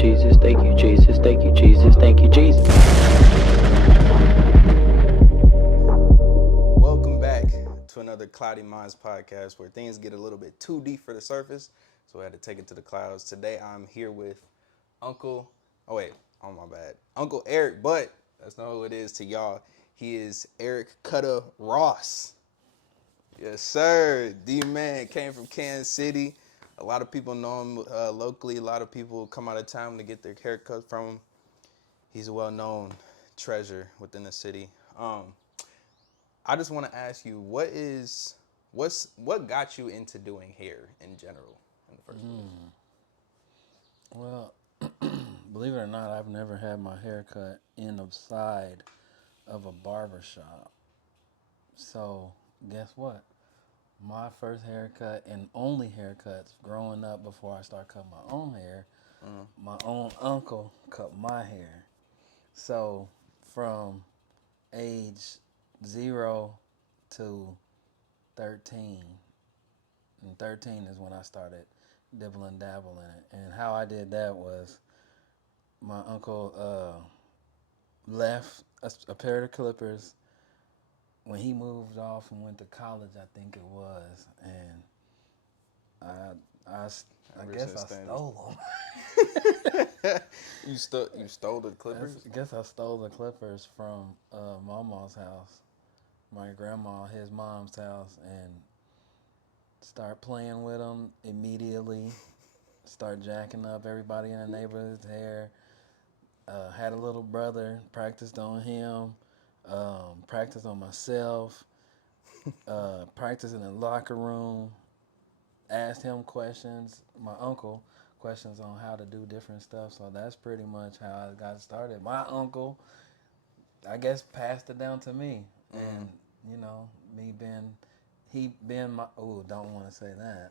Jesus, thank you, Jesus, thank you, Jesus, thank you, Jesus. Welcome back to another Cloudy Minds podcast where things get a little bit too deep for the surface, so we had to take it to the clouds. Today I'm here with my bad, Uncle Eric, but that's not who it is to y'all. He is Eric Cutta Ross. Yes, sir. D-Man came from Kansas City. A lot of people know him locally. A lot of people come out of town to get their haircut from him. He's a well-known treasure within the city. I just want to ask you, what got you into doing hair in general in the first place? Well, believe it or not, I've never had my hair cut in the side of a barber shop. So, guess what? My first haircut and only haircuts growing up before I started cutting my own hair, my own uncle cut my hair. So, from age 0 to 13, and 13 is when I started dibble and dabble in it. And how I did that was my uncle left a pair of clippers when he moved off and went to college, I think it was, and I guess I stole them. You stole the clippers? I guess I stole the clippers from Mama's house, my grandma, his mom's house, and start playing with them immediately. Start jacking up everybody in the neighborhood's hair. Had a little brother, practiced on him, practiced on myself, practiced in the locker room, asked him questions, my uncle, questions on how to do different stuff. So that's pretty much how I got started. My uncle, I guess, passed it down to me. And, he been my, don't want to say that.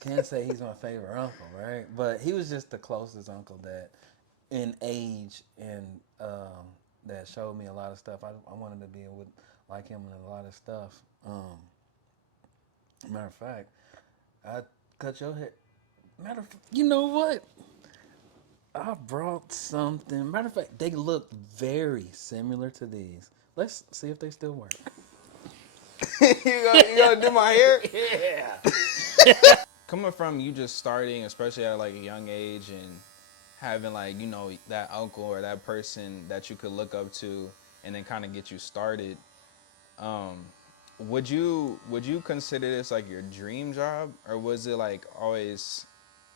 Can't say he's my favorite uncle, right? But he was just the closest uncle that in age and that showed me a lot of stuff. I wanted to be with like him in a lot of stuff. Matter of fact, I cut your hair. You know what? I brought something. Matter of fact, they look very similar to these. Let's see if they still work. You gonna do my hair? Yeah. Coming from you just starting, especially at like a young age, and having like that uncle or that person that you could look up to, and then kind of get you started. Um, would you consider this like your dream job, or was it like always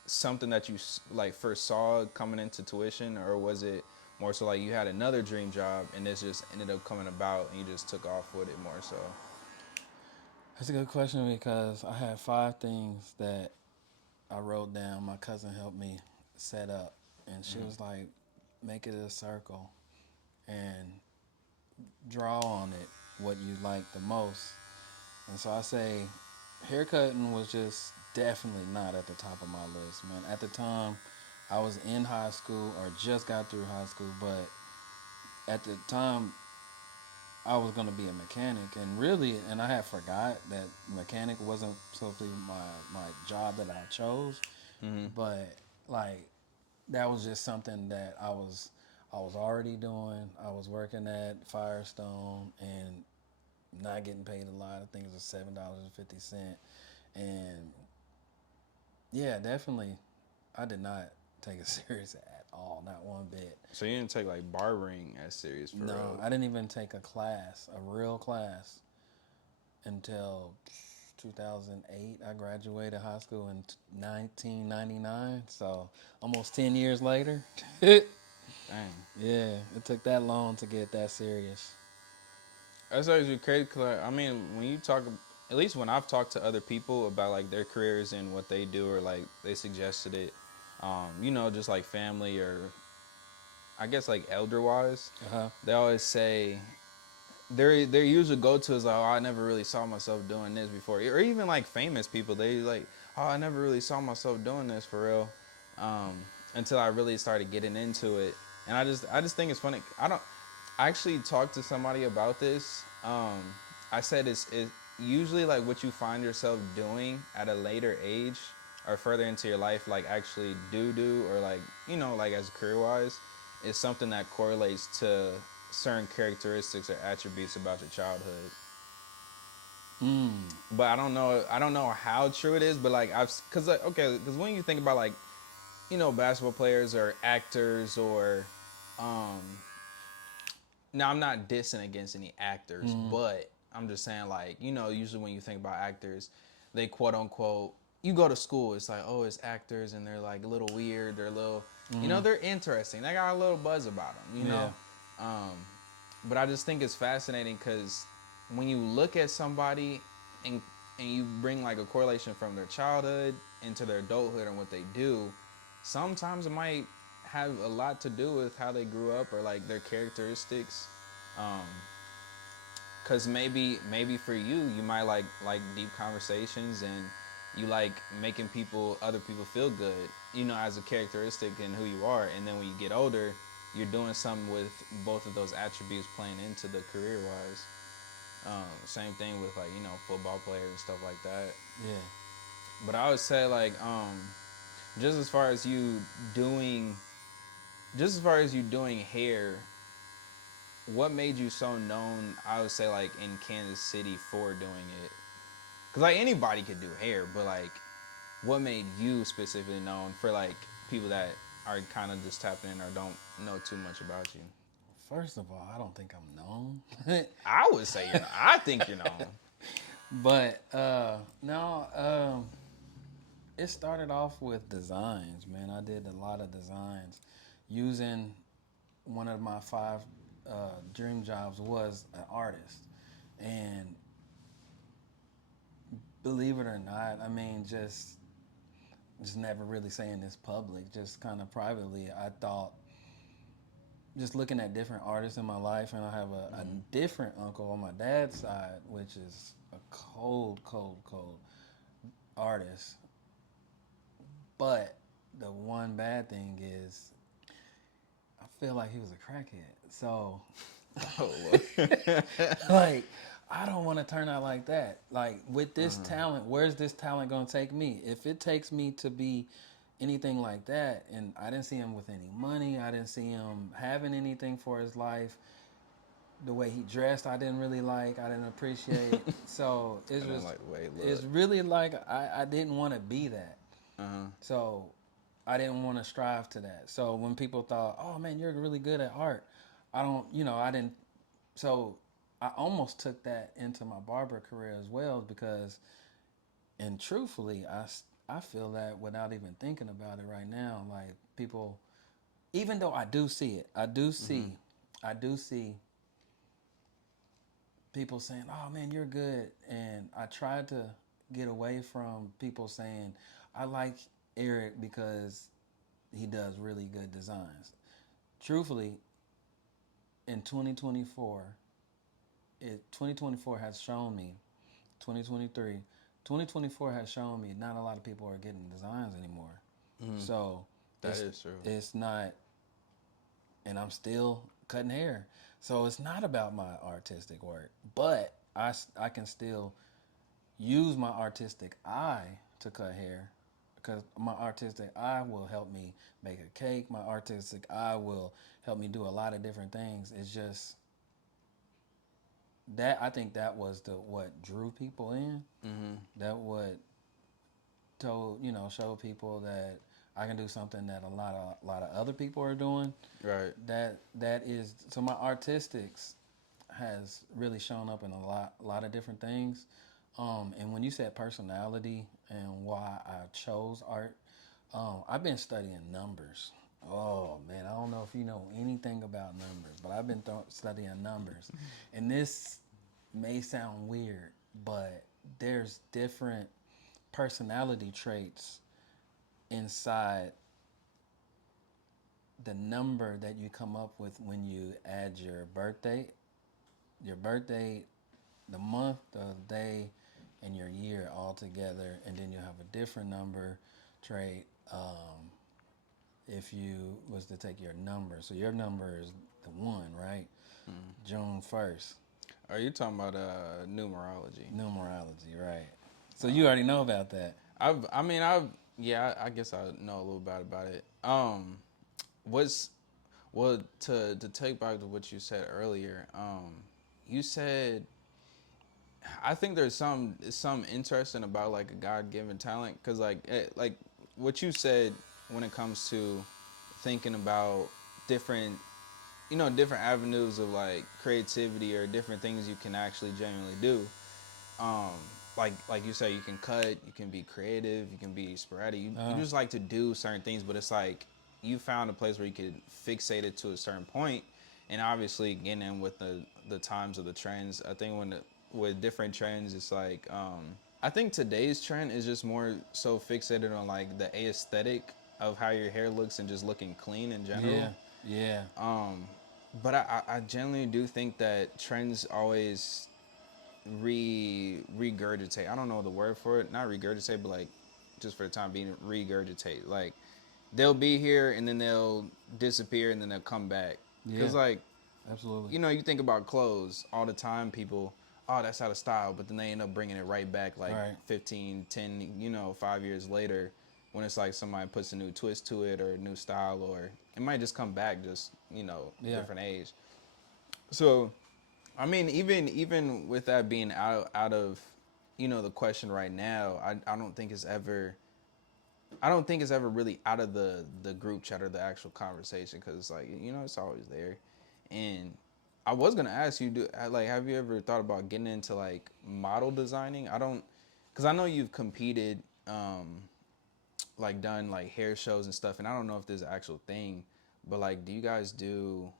something that you like first saw coming into tuition, or was it more so like you had another dream job and this just ended up coming about and you just took off with it more so? That's a good question because I had 5 things that I wrote down. My cousin helped me set up, and she was like, make it a circle and draw on it what you like the most. And so I say haircutting was just definitely not at the top of my list, man. At the time, I was in high school or just got through high school, but at the time, I was gonna be a mechanic, and I had forgot that mechanic wasn't supposed to be my job that I chose, but like that was just something that I was already doing. I was working at Firestone and not getting paid a lot. I think it was $7.50, and yeah, definitely, I did not take it serious at all, not one bit. So you didn't take like barbering as serious for No, real? I didn't even take a real class, until 2008. I graduated high school in 1999, so almost 10 years later. Yeah, Dang. it took that long to get that serious. That's actually crazy. 'Cause, I mean, when you talk, at least when I've talked to other people about like their careers and what they do, or like they suggested it, just like family or I guess like elder wise, Uh-huh. they always say their usual go to is like, oh, I never really saw myself doing this before, or even like famous people, they like, oh, I never really saw myself doing this for real, until I really started getting into it, and I just think it's funny. I actually talked to somebody about this. I said it usually like what you find yourself doing at a later age, or further into your life, like actually do, or like, you know, like as career wise, is something that correlates to certain characteristics or attributes about your childhood. But I don't know how true it is, but like cause like, okay, cause when you think about like, you know, basketball players or actors or, um, now I'm not dissing against any actors, but I'm just saying like, you know, usually when you think about actors, they quote unquote, you go to school, it's like, oh, it's actors and they're like a little weird, they're a little, you know, they're interesting, they got a little buzz about them, you know. Um, but I just think it's fascinating because when you look at somebody and and you bring like a correlation from their childhood into their adulthood and what they do, sometimes it might have a lot to do with how they grew up or like their characteristics. Cause maybe for you might like deep conversations and you like making other people feel good, you know, as a characteristic in who you are. And then when you get older, you're doing something with both of those attributes playing into the career wise. Same thing with like, you know, football players and stuff like that. Yeah. But I would say like just as far as you doing just as far as you doing hair, what made you so known, I would say like in Kansas City for doing it? Cause like anybody could do hair, but like what made you specifically known for like people that are kind of just tapping in or don't know too much about you? First of all, I don't think I'm known. I would say you're not. I think you're known. But no, it started off with designs, man. I did a lot of designs using one of my five dream jobs was an artist. And believe it or not, I mean, just never really saying this public, just kind of privately, I thought, just looking at different artists in my life, and I have a different uncle on my dad's side, which is a cold artist. But the one bad thing is, I feel like he was a crackhead. So, Oh, Lord. like, I don't want to turn out like that. Like, with this talent, where's this talent going to take me? If it takes me to be anything like that, and I didn't see him with any money, I didn't see him having anything for his life. The way he dressed, I didn't really like. I didn't appreciate. So it was. Like, wait, look. It's really like I didn't want to be that. So I didn't want to strive to that. So when people thought, "Oh man, you're really good at art," I don't. You know, I didn't. So I almost took that into my barber career as well because, and truthfully, I feel that without even thinking about it right now, like people, even though I do see it, I do see people saying, "Oh man, you're good," and I tried to get away from people saying, "I like Eric because he does really good designs." Truthfully, in 2024, 2024 has shown me, 2023, 2024 has shown me not a lot of people are getting designs anymore. So That is true. It's not, and I'm still cutting hair. So it's not about my artistic work, but I can still use my artistic eye to cut hair because my artistic eye will help me make a cake. My artistic eye will help me do a lot of different things. It's just that I think that was the what drew people in. That what told showed people that I can do something that a lot of other people are doing. Right. That is so my artistics has really shown up in a lot of different things. And when you said personality and why I chose art, I've been studying numbers. Oh man, I don't know if you know anything about numbers, but I've been studying numbers, and this may sound weird, but there's different personality traits inside the number that you come up with when you add your birthday, the month, the day, and your year all together, and then you have a different number trait if you was to take your number. So your number is the 1, right? June 1st. Are you talking about numerology? Numerology, right. So you already know about that. I've Yeah, I guess I know a little bit about it. What's well to take back to what you said earlier. You said I think there's some interesting about like a God given talent because like what you said when it comes to thinking about different different avenues of like creativity or different things you can actually genuinely do. um like you say, you can cut, you can be creative, you can be sporadic, you just like to do certain things, but it's like you found a place where you could fixate it to a certain point. And obviously getting in with the times of the trends, I think with different trends, it's like I think today's trend is just more so fixated on like the aesthetic of how your hair looks and just looking clean in Yeah, general. yeah, But I generally do think that trends always regurgitate. I don't know the word for it. Not regurgitate, but like just for the time being, regurgitate. Like they'll be here and then they'll disappear and then they'll come back. yeah, Cause like absolutely. you think about clothes all the time. People, oh, that's out of style, but then they end up bringing it right back like Right. 15, 10, 5 years later, when it's like somebody puts a new twist to it or a new style, or it might just come back just Yeah. different age. So I mean, even with that being out of the question right now, I don't think it's ever really out of the group chat or the actual conversation, because it's like it's always there. And I was gonna ask you, have you ever thought about getting into like model designing? I don't, because I know you've competed, like done like hair shows and stuff, and I don't know if there's an actual thing, but like, do you guys do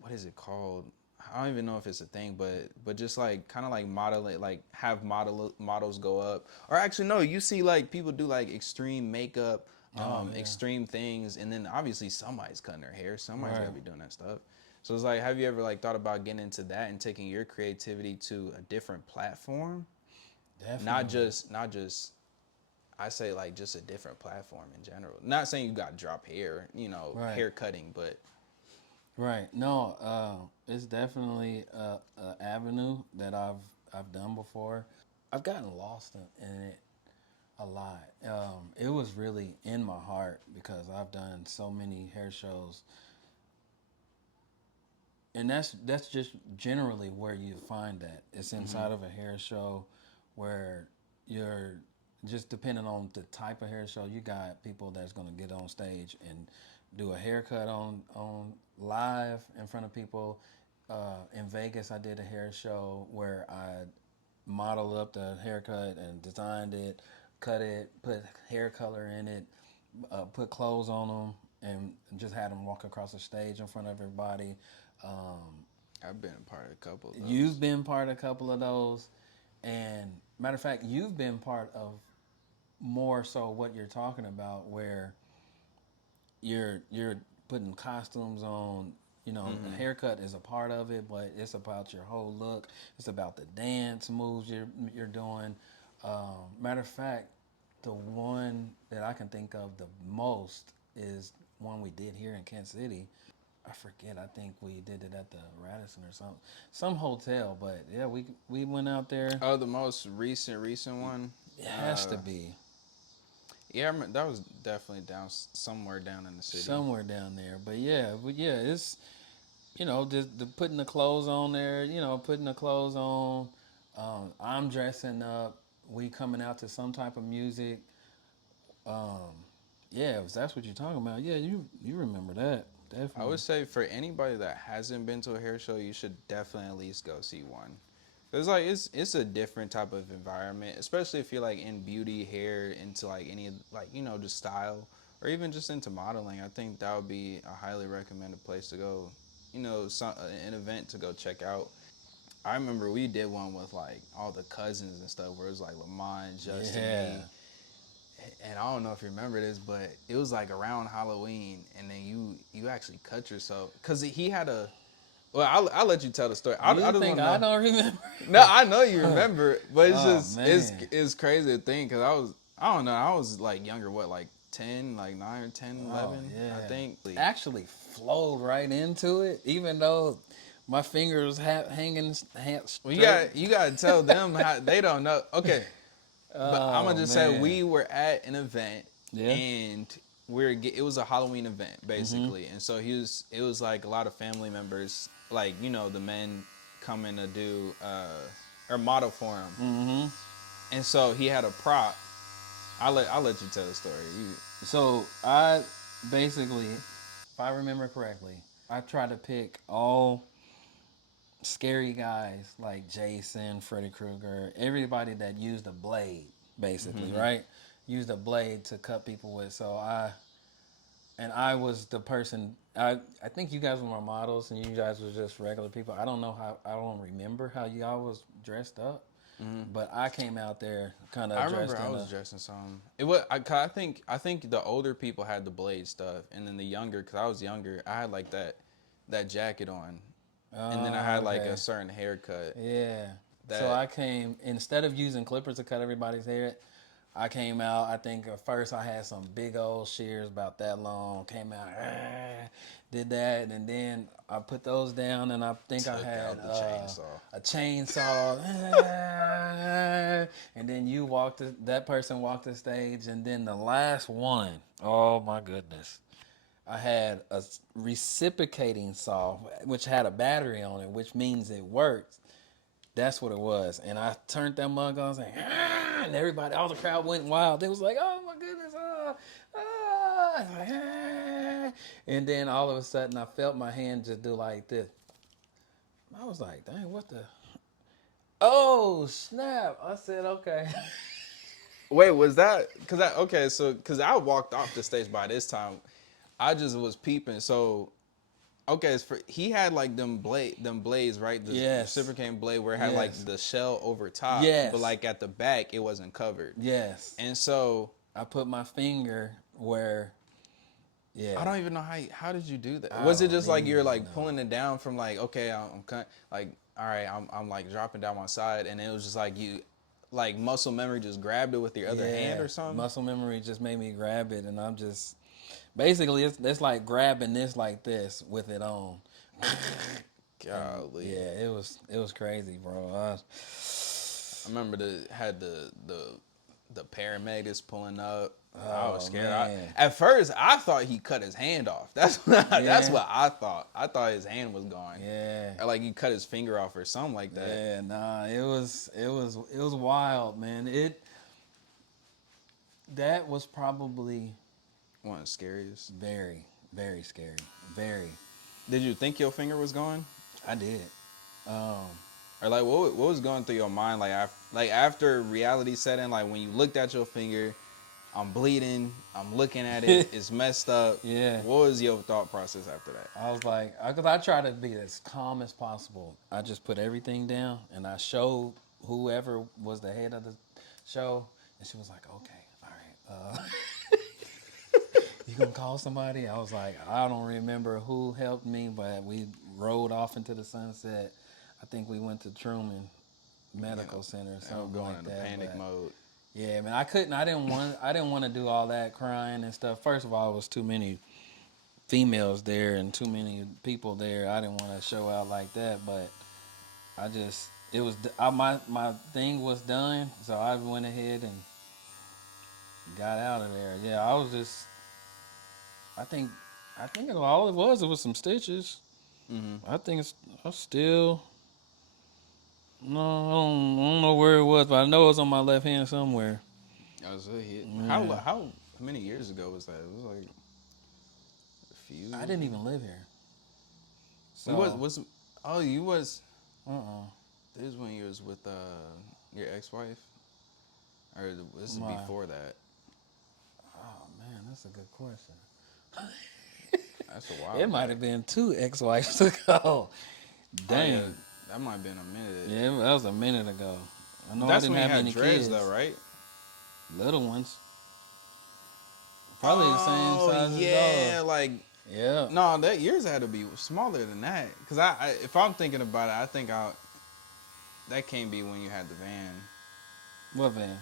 what is it called? I don't even know if it's a thing, but just like kind of like model it, like have models go up, or actually no, you see like people do like extreme makeup, Oh, yeah. extreme things, and then obviously somebody's cutting their hair, somebody's Right. gotta be doing that stuff. So it's like, have you ever like thought about getting into that and taking your creativity to a different platform? Definitely. Not just I say like just a different platform in general. Not saying you got to drop hair, Right. hair cutting, but Right. No, it's definitely a avenue that I've done before. I've gotten lost in it a lot. It was really in my heart because I've done so many hair shows, and that's just generally where you find that. It's inside of a hair show where you're just depending on the type of hair show. You got people that's going to get on stage and do a haircut on live in front of people. In Vegas, I did a hair show where I modeled up the haircut and designed it, cut it, put hair color in it, put clothes on them, and just had them walk across the stage in front of everybody. I've been a part of a couple of those. You've been part of a couple of those, and matter of fact, you've been part of more so what you're talking about, where you're putting costumes on. The haircut is a part of it, but it's about your whole look. It's about the dance moves you're doing. Matter of fact, the one that I can think of the most is one we did here in Kansas City. I forget. I think we did it at the Radisson or some hotel. But yeah, we went out there. Oh, the most recent one. It has to be Yeah, that was definitely somewhere down in the city. somewhere down there. But yeah, it's just the putting the clothes on there. Putting the clothes on. I'm dressing up. We coming out to some type of music. Um, yeah, if that's what you're talking about. Yeah, you remember that I definitely. would say for anybody that hasn't been to a hair show, you should definitely at least go see one. Cause like it's a different type of environment, especially if you're like in beauty, hair, into like any like just style, or even just into modeling. I think that would be a highly recommended place to go. An event to go check out. I remember we did one with like all the cousins and stuff, where it was like Lamont, Justin, Yeah. me, and I don't know if you remember this, but it was like around Halloween, and then you actually cut yourself because he had a. Well, I'll let you tell the story. I You just think want to I know. don't remember? No, I know you remember, but it's Oh just man. it's crazy to think, because I don't know, I was like younger, what, like 10, like 9 or 10, Oh 11, yeah. I think. Actually flowed right into it, even though my fingers hanging Well, straight. you got to tell them how they don't know. Okay, But I'm gonna Oh just say man. we were at an event, Yeah. and it was a Halloween event basically, and so it was like a lot of family members, like the men coming to do or model for him, and so he had a prop. I'll let you tell the story. So I basically, if I remember correctly, I tried to pick all scary guys like Jason, Freddy Krueger, everybody that used a blade, basically, right? Used a blade to cut people with. I was the person. I think you guys were my models, and you guys were just regular people. I don't know how. I don't remember how y'all was dressed up, but I came out there kind I of remember dressed I in was a. dressing some. It was I think the older people had the blade stuff, and then the younger, because I was younger, I had like that jacket on, and then I had like Okay. a certain haircut. Yeah. So That I came instead of using clippers to cut everybody's hair. I came out. I think at first I had some big old shears about that long. Came out, did that, and then I put those down. And I think I took had out the chainsaw. a chainsaw. And then that person walked the stage, and then the last one. Oh my goodness! I had a reciprocating saw, which had a battery on it, which means it works. That's what it was. And I turned that mug on, saying, and everybody, all the crowd went wild. They was like, oh my goodness, And then all of a sudden, I felt my hand just do like this. I was like, dang, what the? Oh, snap. I said, okay. Wait, was that because I walked off the stage by this time. I just was peeping. So okay, he had like them blades, right? The Yes. reciprocating blade where it had like Yes. the shell over top, Yes. but like at the back it wasn't covered. Yes. And so I put my finger where, yeah. I don't even know how did you do that? I Was it don't just like you're even like know. pulling it down from like, okay, I'm cut, like, all right, I'm like dropping down my side, and it was just like you, like muscle memory just grabbed it with your other hand or something? Muscle memory just made me grab it, and I'm just basically it's like grabbing this like this with it on. Golly. Yeah, it was crazy, bro. I remember the paramedics pulling up. I was Oh, scared. man. At first, I thought he cut his hand off. That's that's Yeah. what I thought. I thought his hand was gone. Yeah. Or like he cut his finger off or something like that. Yeah, nah, it was wild, man. That was probably One of the scariest. very, very scary. Very. Did you think your finger was gone? I did. Or like what was going through your mind like after reality set in, like when you looked at your finger, I'm bleeding, I'm looking at it, it's messed up. Yeah. What was your thought process after that? I was like, because I try to be as calm as possible. I just put everything down, and I showed whoever was the head of the show, and she was like, okay, all right. You gonna call somebody? I was like, I don't remember who helped me, but we rode off into the sunset. I think we went to Truman Medical Center or I'm something going like into that. panic but mode. Yeah, man, I couldn't. I didn't want to do all that crying and stuff. First of all, it was too many females there and too many people there. I didn't want to show out like that, but my thing was done, so I went ahead and got out of there. Yeah, I was just. I think all it was some stitches. I think I still. No, I don't know where it was, but I know it was on my left hand somewhere. That was a hit. Yeah. How many years ago was that? It was like a few. I didn't even live here. So You was oh you was uh-uh. this is when you was with your ex-wife, or this is My- before that? Oh man, that's a good question. That's a while. It might have been 2 ex-wives ago. Dang. Yeah, that might have been a minute. Yeah, that was a minute ago. I know That's I didn't when you have had any dreads kids. though, right? Little ones. Probably the same size yeah, as those. like Yeah. no, that yours had to be smaller than that. Cause I if I'm thinking about it, I think that can't be when you had the van. What van?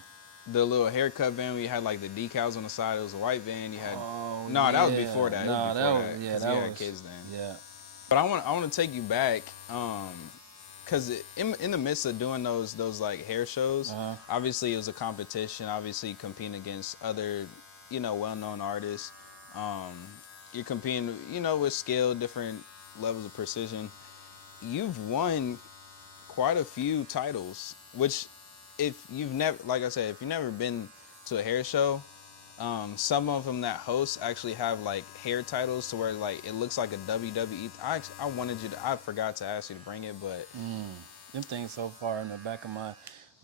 The little haircut van where you had like the decals on the side. It was a white van. You had Oh, no, that was yeah. before that. It No, was before that. yeah, 'Cause that you had was kids then. Yeah. But I want to take you back. because in the midst of doing those like hair shows, obviously it was a competition. Obviously competing against other, well-known artists. Um, you're competing, with skill, different levels of precision. You've won quite a few titles, which if you've never, like I said, if you've never been to a hair show, some of them that host actually have like hair titles to where like it looks like a WWE. I wanted you to, I forgot to ask you to bring it, but Them things so far in the back of my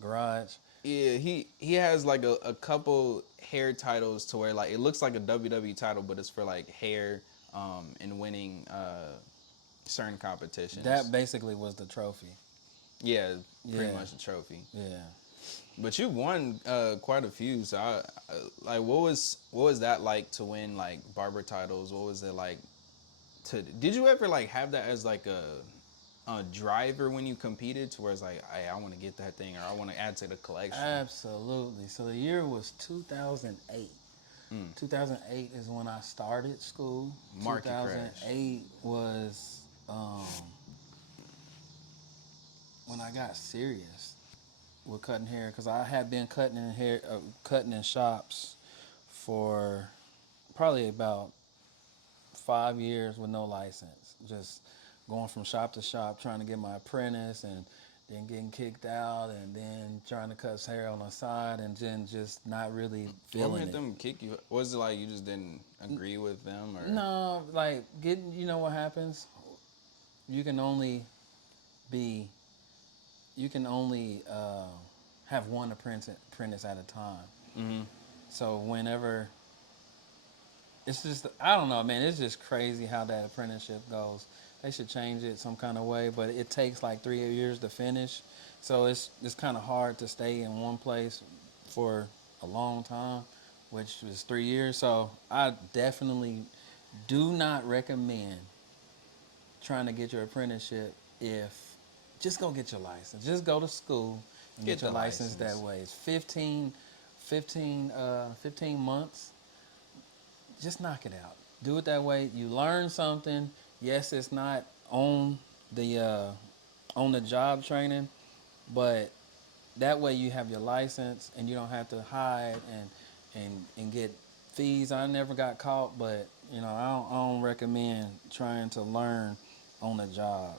garage. yeah, he has like a couple hair titles to where like it looks like a WWE title, but it's for like hair, and winning certain competitions. That basically was the trophy. Yeah, pretty Yeah. much a trophy. Yeah. But you won quite a few. So like, what was that like to win like barber titles? What was it like to? Did you ever like have that as like a driver when you competed, to where it's like, hey, I want to get that thing, or I want to add to the collection? Absolutely. So the year was 2008. 2008 is when I started school. Market crash. 2008 was when I got serious with cutting hair, because I had been cutting in shops for probably about 5 years with no license, just going from shop to shop trying to get my apprentice, and then getting kicked out, and then trying to cut hair on the side, and then just not really What feeling made it. them kick you? Was it like you just didn't agree with them, or No, like getting, you know what happens? You can only be, you can only have one apprentice at a time. So whenever, it's just, I don't know, man. It's just crazy how that apprenticeship goes. They should change it some kind of way, but it takes like 3 years to finish. So it's kind of hard to stay in one place for a long time, which was 3 years. So I definitely do not recommend trying to get your apprenticeship. If Just go get your license. Just go to school and Get get your the license that license. way. It's 15 months. Just knock it out. Do it that way. You learn something. Yes, it's not the uh, on the job training, but that way you have your license and you don't have to hide and get fees. I never got caught, but I don't recommend trying to learn on the job.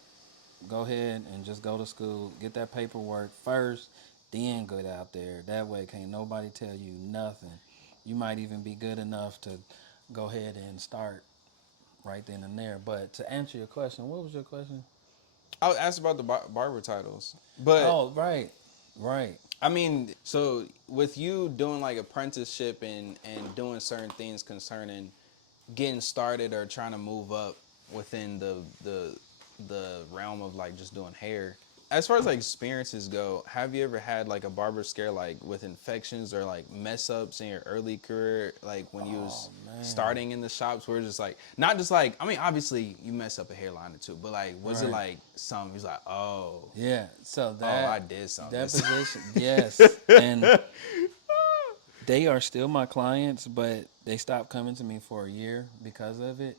Go ahead and just go to school, get that paperwork first, then get out there. That way can't nobody tell you nothing. You might even be good enough to go ahead and start right then and there. But to answer your question, what was your question? I was asked about the barber titles, but Oh, right, right. I mean, so with you doing like apprenticeship and doing certain things concerning getting started or trying to move up within the realm of like just doing hair. As far as like experiences go, have you ever had like a barber scare like with infections or like mess ups in your early career, like when you was Man. starting in the shops, where it's just like not just like, I mean, obviously you mess up a hairline or two, but like was it Right. like something he's like, oh, Yeah. So I did something. that position, yes, and they are still my clients, but they stopped coming to me for a year because of it.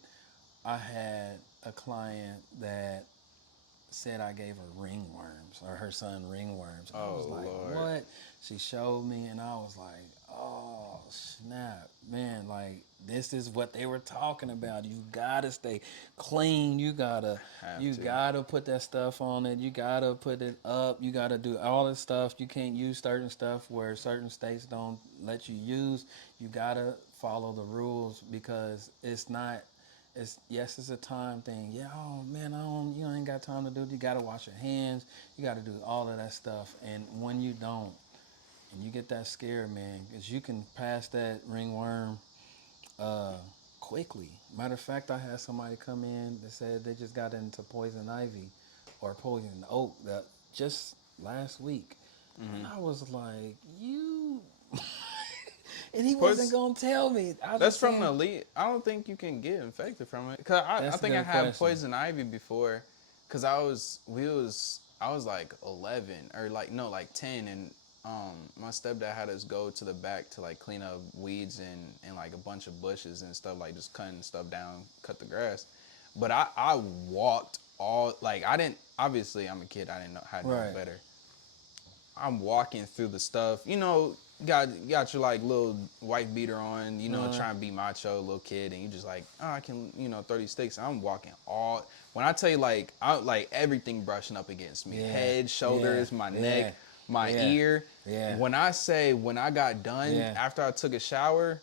I had a client that said I gave her ringworms, or her son ringworms. And I was Oh, like, Lord. what? She showed me, and I was like, oh, snap. Man, like, this is what they were talking about. You gotta stay clean. You gotta put that stuff on it. You gotta put it up. You gotta do all this stuff. You can't use certain stuff where certain states don't let you use. You gotta follow the rules, because it's not, it's a time thing. Yeah, oh man, you ain't got time to do it. You gotta wash your hands. You gotta do all of that stuff. And when you don't, and you get that scared, man, because you can pass that ringworm quickly. Matter of fact, I had somebody come in that said they just got into poison ivy or poison oak that just last week. And I was like, you. And he wasn't gonna tell me. That's from the elite. I don't think you can get infected from it. Cause I That's a think I good had question. poison ivy before. Cause I was like 11 or like no like 10, and my stepdad had us go to the back to like clean up weeds and like a bunch of bushes and stuff, like just cutting stuff down, cut the grass. But I walked all like I didn't obviously I'm a kid, I didn't know how to know Right. better. I'm walking through the stuff, got your like little white beater on, trying to be macho, little kid, and you just like, oh, I can, throw these sticks. I'm walking all. When I tell you, like, I like everything brushing up against me, Yeah. head, shoulders, Yeah. my Yeah. neck, my Yeah. ear. Yeah. When I got done Yeah. after I took a shower,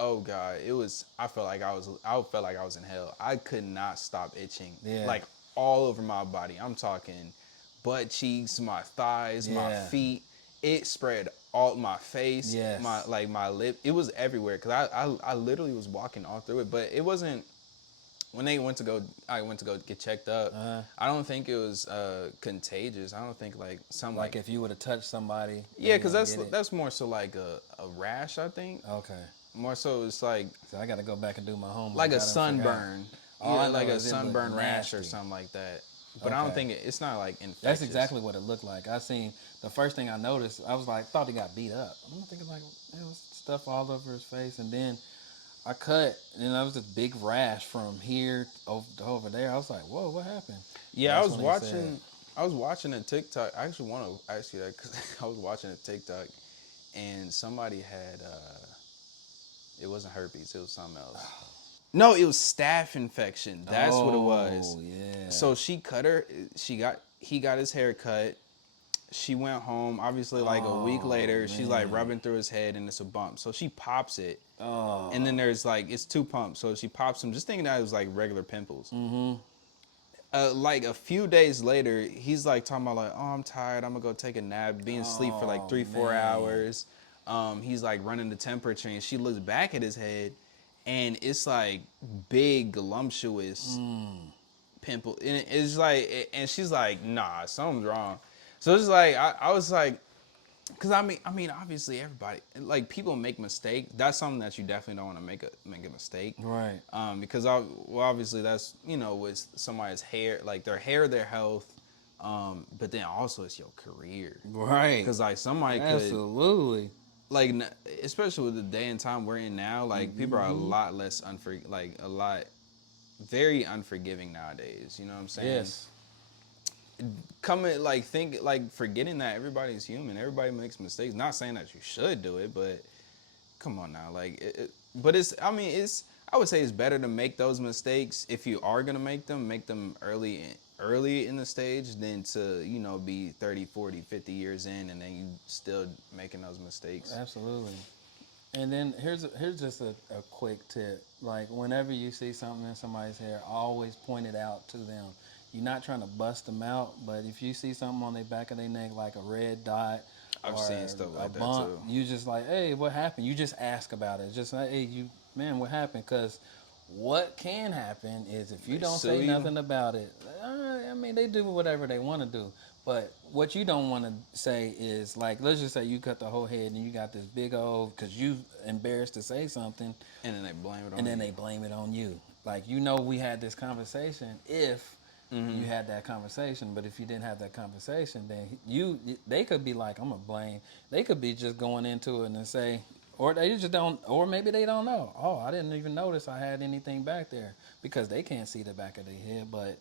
oh God, it was. I felt like I was in hell. I could not stop itching, Yeah. like all over my body. I'm talking butt cheeks, my thighs, my Yeah. feet. It spread all my face, Yes. my lip. It was everywhere because I literally was walking all through it. But it wasn't when I went to go get checked up. I don't think it was contagious. I don't think like some Like if you would have touched somebody, yeah, they because gonna get it. that's more so like a rash. I think Okay. more so it's like So I got to go back and do my homework. like I a done forgot. sunburn. All I Yeah, know like a is it looked sunburn rash or nasty. something like that. But I don't Okay. think it's not like infectious. That's exactly what it looked like. I seen the first thing I noticed. I was like, thought he got beat up. I'm thinking like, there was stuff all over his face, and then I cut, and there was this big rash from here over there. I was like, whoa, what happened? Yeah, That's when he said, I was watching a TikTok. I actually want to ask you that because I was watching a TikTok, and somebody had it wasn't herpes. It was something else. No, it was staph infection. That's what it was. oh yeah, So she cut her. He got his hair cut. She went home. Obviously, like a week later, she's like man. rubbing through his head, and it's a bump. So she pops it, oh and then there's like it's two pumps. So she pops them, just thinking that it was like regular pimples. Like a few days later, he's like talking about like, oh, I'm tired. I'm gonna go take a nap, be in sleep for like 3-4 man. hours. He's like running the temperature, and she looks back at his head, and it's like big, voluptuous pimple, and it's like, and she's like, nah, something's wrong. So it's like I was like, because I mean, obviously everybody like people make mistakes. That's something that you definitely don't want to make a mistake, Right. Because obviously that's with somebody's hair, like their hair, their health, but then also it's your career, Right. because like somebody could Absolutely. like especially with the day and time we're in now, like people are a lot less very unforgiving nowadays. You know what I'm saying? Yes. Coming like think like forgetting that everybody's human, everybody makes mistakes. Not saying that you should do it, but come on now, like but I would say it's better to make those mistakes if you are gonna make them early in the stage than to be 30, 40, 50 years in and then you still making those mistakes. Absolutely. And then here's just a quick tip. Like whenever you see something in somebody's hair, always point it out to them. You're not trying to bust them out, but if you see something on the back of their neck like a red dot I've or seen stuff a like that bump, too. you just like, hey, what happened? You just ask about it. Just like, hey, man, what happened? Because what can happen is if you They don't sue say you. nothing about it, I mean, they do whatever they want to do. But what you don't want to say is like, let's just say you cut the whole head and you got this big old, because you embarrassed to say something, And then they blame it on and then you. they blame it on you. Like, we had this conversation if you had that conversation, but if you didn't have that conversation, then they could be like, I'm gonna blame. They could be just going into it and say, or they just don't, or maybe they don't know. Oh, I didn't even notice I had anything back there, because they can't see the back of their head. But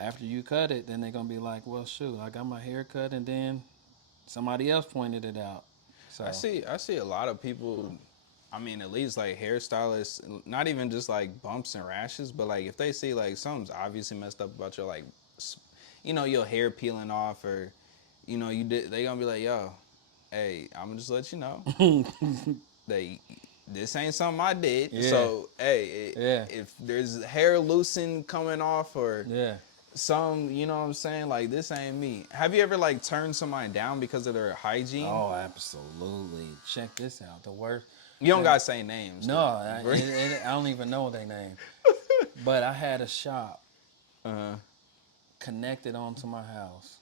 after you cut it, then they're gonna be like, well, shoot, I got my hair cut, and then somebody else pointed it out. So I see a lot of people. I mean, at least like hairstylists, not even just like bumps and rashes, but like if they see like something's obviously messed up about your like, your hair peeling off or, you did, they gonna be like, yo, hey, I'm gonna just let you know, they, this ain't something I did. Yeah. So hey, Yeah. if there's hair loosened coming off or yeah. some, you know what I'm saying, like this ain't me. Have you ever like turned somebody down because of their hygiene? Oh, absolutely. Check this out. The worst. You don't gotta say names. No, I don't even know their name. But I had a shop connected onto my house.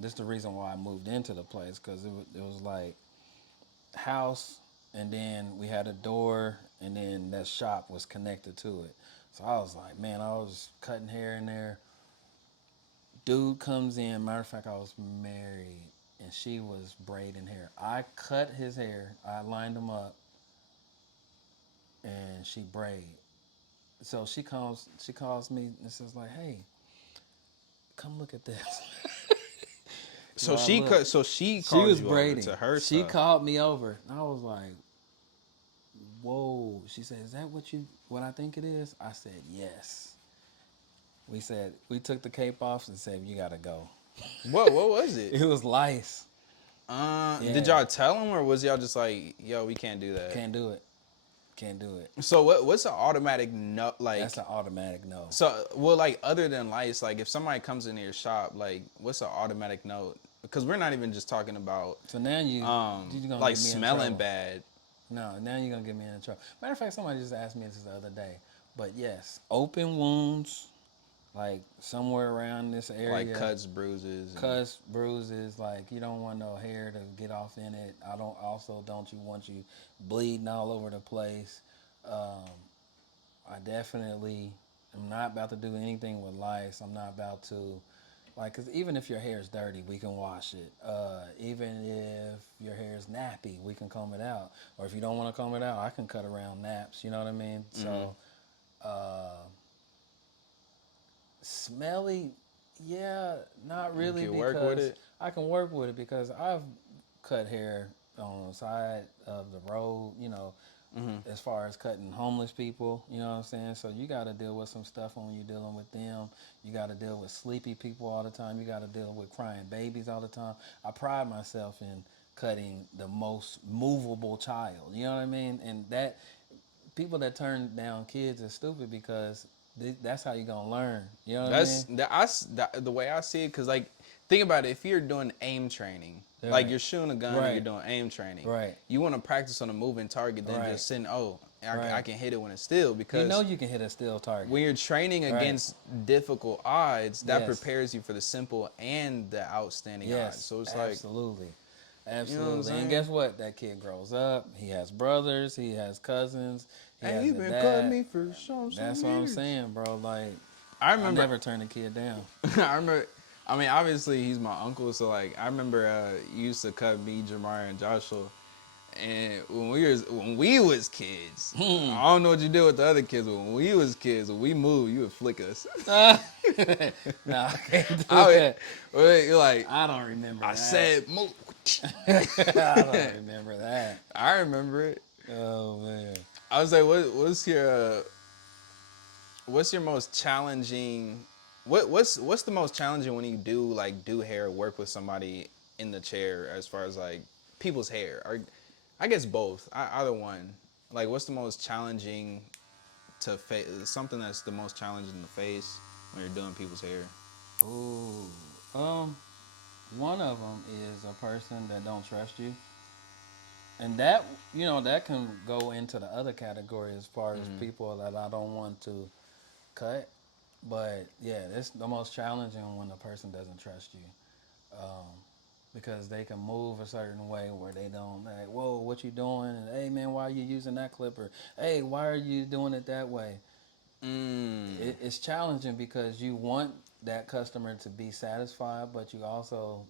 This is the reason why I moved into the place, because it was like house, and then we had a door, and then that shop was connected to it. So I was like, man, I was cutting hair in there. Dude comes in. Matter of fact, I was married, and she was braiding hair. I cut his hair. I lined him up, and she braided. So she calls me and says like, "Hey, come look at this." So So I look. she She called was you over braiding. to her She stuff. called me over, and I was like, "Whoa!" She said, "Is that what I think it is?" I said, "Yes." We took the cape off and said, "You gotta go." What was it? It was lice. Did Yeah, y'all tell him, or was y'all just like, yo, we can't do that? can't do it. Can't do it. So what's an automatic no? That's Like, an automatic no. so well, like other than lice, like if somebody comes into your shop, like what's an automatic note? Because we're not even just talking about So now you gonna like get me in smelling trouble. bad. No, now you're gonna get me in trouble. Matter of fact, somebody just asked me this the other day. But yes, open wounds, like somewhere around this Like area, cuts, bruises, and cuts, bruises. Like you don't want no hair to get off in it. Don't you want you bleeding all over the place. Um, I definitely am not about to do anything with lice. I'm not about to, like, cause even if your hair is dirty, we can wash it. Even if your hair is nappy, we can comb it out. Or if you don't want to comb it out, I can cut around naps. You know what I mean? So, uh, smelly, yeah, not you really can work with because it. I can work with it because I've cut hair on the side of the road, as far as cutting homeless people, you know what I'm saying? So you got to deal with some stuff when you're dealing with them. You got to deal with sleepy people all the time. You got to deal with crying babies all the time. I pride myself in cutting the most movable child, you know what I mean? And that people that turn down kids is stupid because that's how you're going to learn, you know what I That's mean? the way I see it. Cause like think about it. If you're doing aim training, like Right. you're shooting a gun and you're Right. doing aim training, Right. you want to practice on a moving target than Right. just saying, oh, I Right. can hit it when it's still. You know Because you can hit a still target. when you're training Right. against difficult odds, that Yes. prepares you for the simple and the outstanding odds. Yes. So it's like, Absolutely. you know what I'm Absolutely. And saying? guess what? That kid grows up. He has brothers. He has cousins. He Hey, has you a been cutting dad. me for some That's what I'm years. saying, bro. Like, I I remember never turn a kid down. I remember. I mean, obviously he's my uncle, so like I remember he used to cut me, Jamar, and Joshua, and when we was kids, I don't know what you did with the other kids, but when we was kids, when we moved, you would flick us. Nah, I can't do I would, that. you're like, I don't remember I that. said move. I don't remember that. I remember it. Oh man. I was like, what's your most challenging? What's the most challenging when you do hair work with somebody in the chair as far as like people's hair or I guess both either one. Like what's the most challenging to face? Something that's the most challenging to face when you're doing people's hair. Ooh. One of them is a person that don't trust you, and that can go into the other category as far as people that I don't want to cut. But yeah, it's the most challenging when a person doesn't trust you, um, because they can move a certain way where they don't like, whoa, what you doing? And hey man, why are you using that clipper? Hey, why are you doing it that way? It's challenging because you want that customer to be satisfied, but you also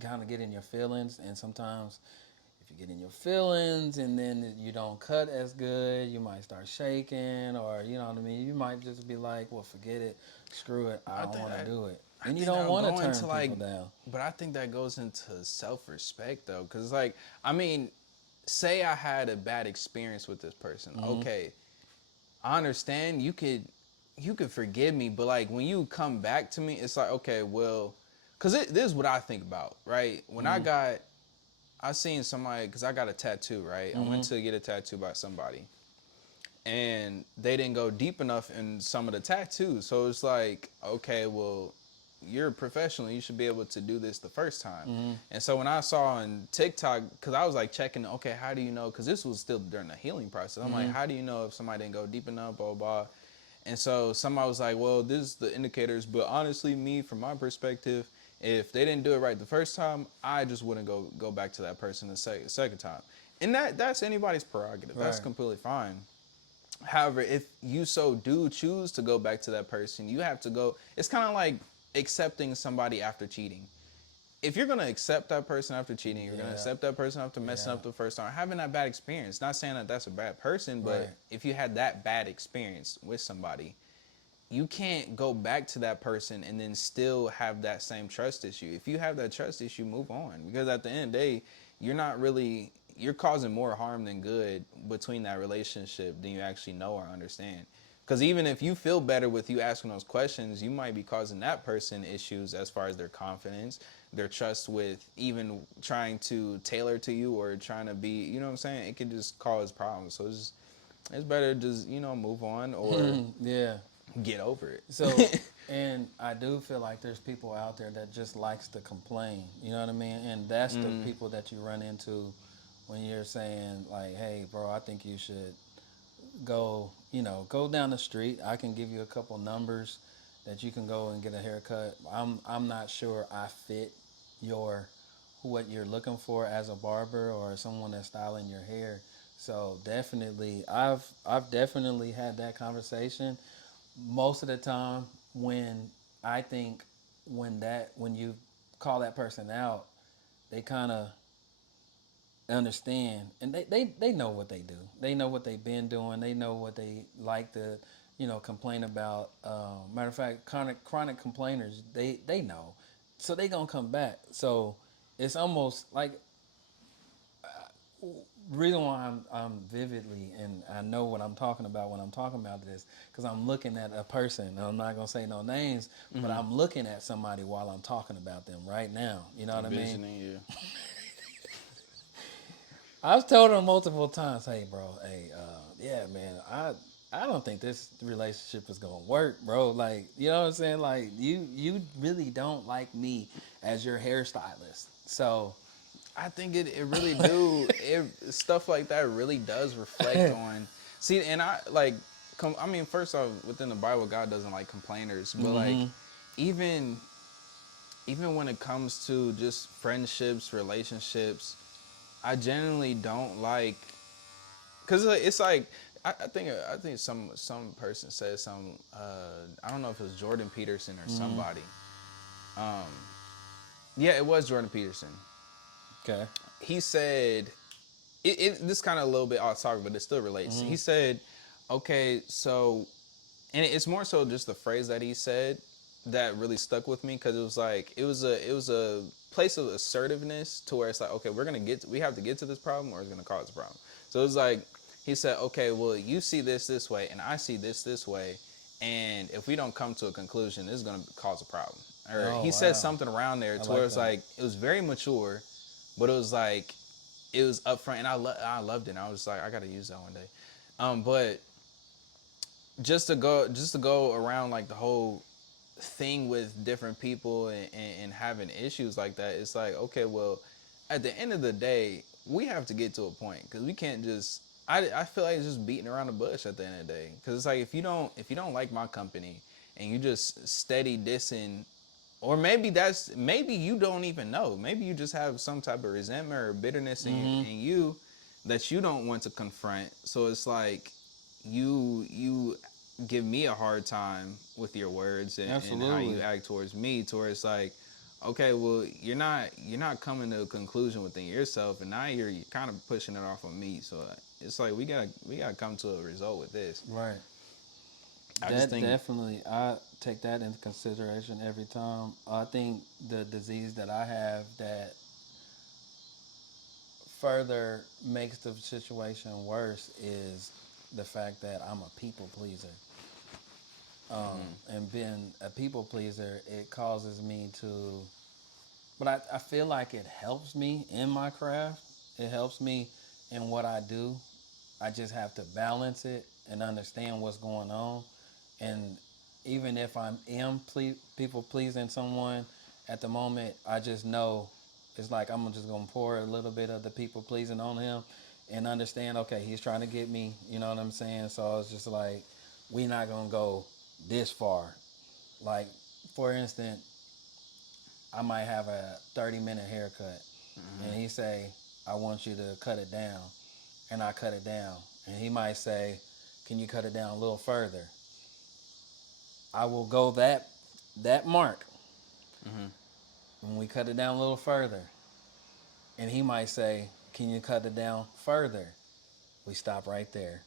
kind of get in your feelings, and sometimes if you get in your feelings and then you don't cut as good, you might start shaking, or you know what I mean. You might just be like, "Well, forget it, screw it, I I don't think want to that do it," I and you think don't that'll want to go turn into like, people down. but I think that goes into self-respect though, because like I mean, say I had a bad experience with this person. Okay, I understand you could forgive me, but like when you come back to me, it's like okay, well, because this is what I think about, right? When I seen somebody because I got a tattoo, right? I went to get a tattoo by somebody, and they didn't go deep enough in some of the tattoos. So it's like, okay, well, you're a professional. You should be able to do this the first time. And so when I saw on TikTok, because I was like checking, okay, how do you know? Because this was still during the healing process. I'm like, how do you know if somebody didn't go deep enough, blah, blah, blah. And so somebody was like, well, this is the indicators. But honestly, me, from my perspective, if they didn't do it right the first time, I just wouldn't go back to that person the second time. And that's anybody's prerogative. That's Right. completely fine. However, if you so do choose to go back to that person, you have to go. It's kind of like accepting somebody after cheating. if you're gonna accept that person after cheating, you're gonna Yeah. accept that person after messing Yeah. up the first time, having that bad experience. Not saying that that's a bad person, but Right. if you had that bad experience with somebody, you can't go back to that person and then still have that same trust issue. If you have that trust issue, move on, because at the end of the day, you're causing more harm than good between that relationship than you actually know or understand. Because even if you feel better with you asking those questions, you might be causing that person issues as far as their confidence, their trust with even trying to tailor to you or trying to be, you know what I'm saying? It can just cause problems. So it's better to just, move on or Yeah. get over it. So, and I do feel like there's people out there that just likes to complain. You know what I mean? And that's the people that you run into when you're saying like, "Hey, bro, I think you should go down the street. I can give you a couple numbers that you can go and get a haircut. I'm not sure I fit your what you're looking for as a barber or someone that's styling your hair. So definitely, I've definitely had that conversation. Most of the time, when I think when you call that person out, they kind of understand, and they know what they do. They know what they've been doing. They know what they like to complain about. Matter of fact, chronic complainers, they know, so they gonna come back. So it's almost like reason why I'm vividly and I know what I'm talking about when I'm talking about this, because I'm looking at a person. I'm not gonna say no names, but I'm looking at somebody while I'm talking about them right now. You know what I mean? Envisioning you. I've told her multiple times, "Hey, bro, hey, yeah, man, I don't think this relationship is gonna work, bro. Like, you know what I'm saying? Like, you really don't like me as your hairstylist, so." I think it really do. Stuff like that really does reflect on. See, and I like, I mean, first off, within the Bible, God doesn't like complainers, but like, even even when it comes to just friendships, relationships, I genuinely don't like, cause it's like I think some person said some I don't know if it was Jordan Peterson or somebody. Yeah, it was Jordan Peterson. Okay. He said this kind of a little bit off topic, but it still relates. He said, okay, so, and it's more so just the phrase that he said that really stuck with me, because it was like it was a place of assertiveness to where it's like, okay, we have to get to this problem or it's gonna cause a problem. So it was like he said, okay, well, you see this way and I see this way, and if we don't come to a conclusion, this is gonna cause a problem. Or Oh he said wow, something around there I to where like it's that. like it was very mature, but it was like it was upfront, and I loved it. And I was like, I gotta use that one day. But just to go around like the whole thing with different people and having issues like that, it's like, okay, well, at the end of the day, we have to get to a point, because we can't just. I feel like it's just beating around the bush at the end of the day, because it's like if you don't like my company and you just steady dissing, or maybe you don't even know. Maybe you just have some type of resentment or bitterness in you that you don't want to confront. So it's like you give me a hard time with your words and how you Absolutely. act towards me, to where it's like, okay, well, you're not coming to a conclusion within yourself, and now you're kind of pushing it off on me. So it's like we gotta come to a result with this. Right. I just That think. definitely, I take that into consideration every time. I think the disease that I have that further makes the situation worse is the fact that I'm a people pleaser. And being a people pleaser, it causes me to, but I feel like it helps me in my craft. It helps me in what I do. I just have to balance it and understand what's going on. And even if people pleasing someone at the moment, I just know it's like I'm just gonna pour a little bit of the people pleasing on him and understand, okay, he's trying to get me, you know what I'm saying? So it's just like we not gonna go this far. Like, for instance, I might have a 30-minute haircut and he say, I want you to cut it down, and I cut it down. And he might say, can you cut it down a little further? I will go that mark when we cut it down a little further, and he might say, "Can you cut it down further?" We stop right there.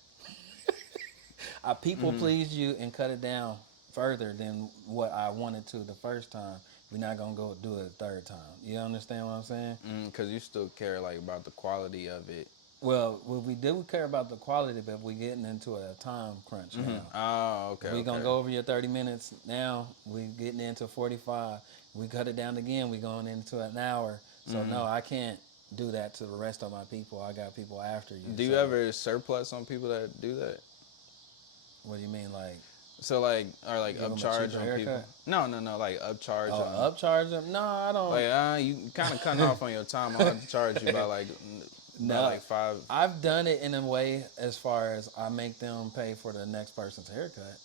I people pleased you and cut it down further than what I wanted to the first time. We're not gonna go do it a third time. You understand what I'm saying? Because you still care like about the quality of it. Well, we do care about the quality, but we're getting into a time crunch now. Oh, okay. We're gonna Okay. go over your 30 minutes now. We getting into 45. We cut it down again. We going into an hour. So no, I can't do that to the rest of my people. I got people after you. Do you so, ever surplus on people that do that? What do you mean, like? So like, or like Give 'em a upcharge cheaper on people? haircut? No, like upcharge Oh, on. upcharge them? No, I don't. Like, you kind of cutting off on your time. I'll have to charge you by like, No, like five. I've done it in a way as far as I make them pay for the next person's haircut.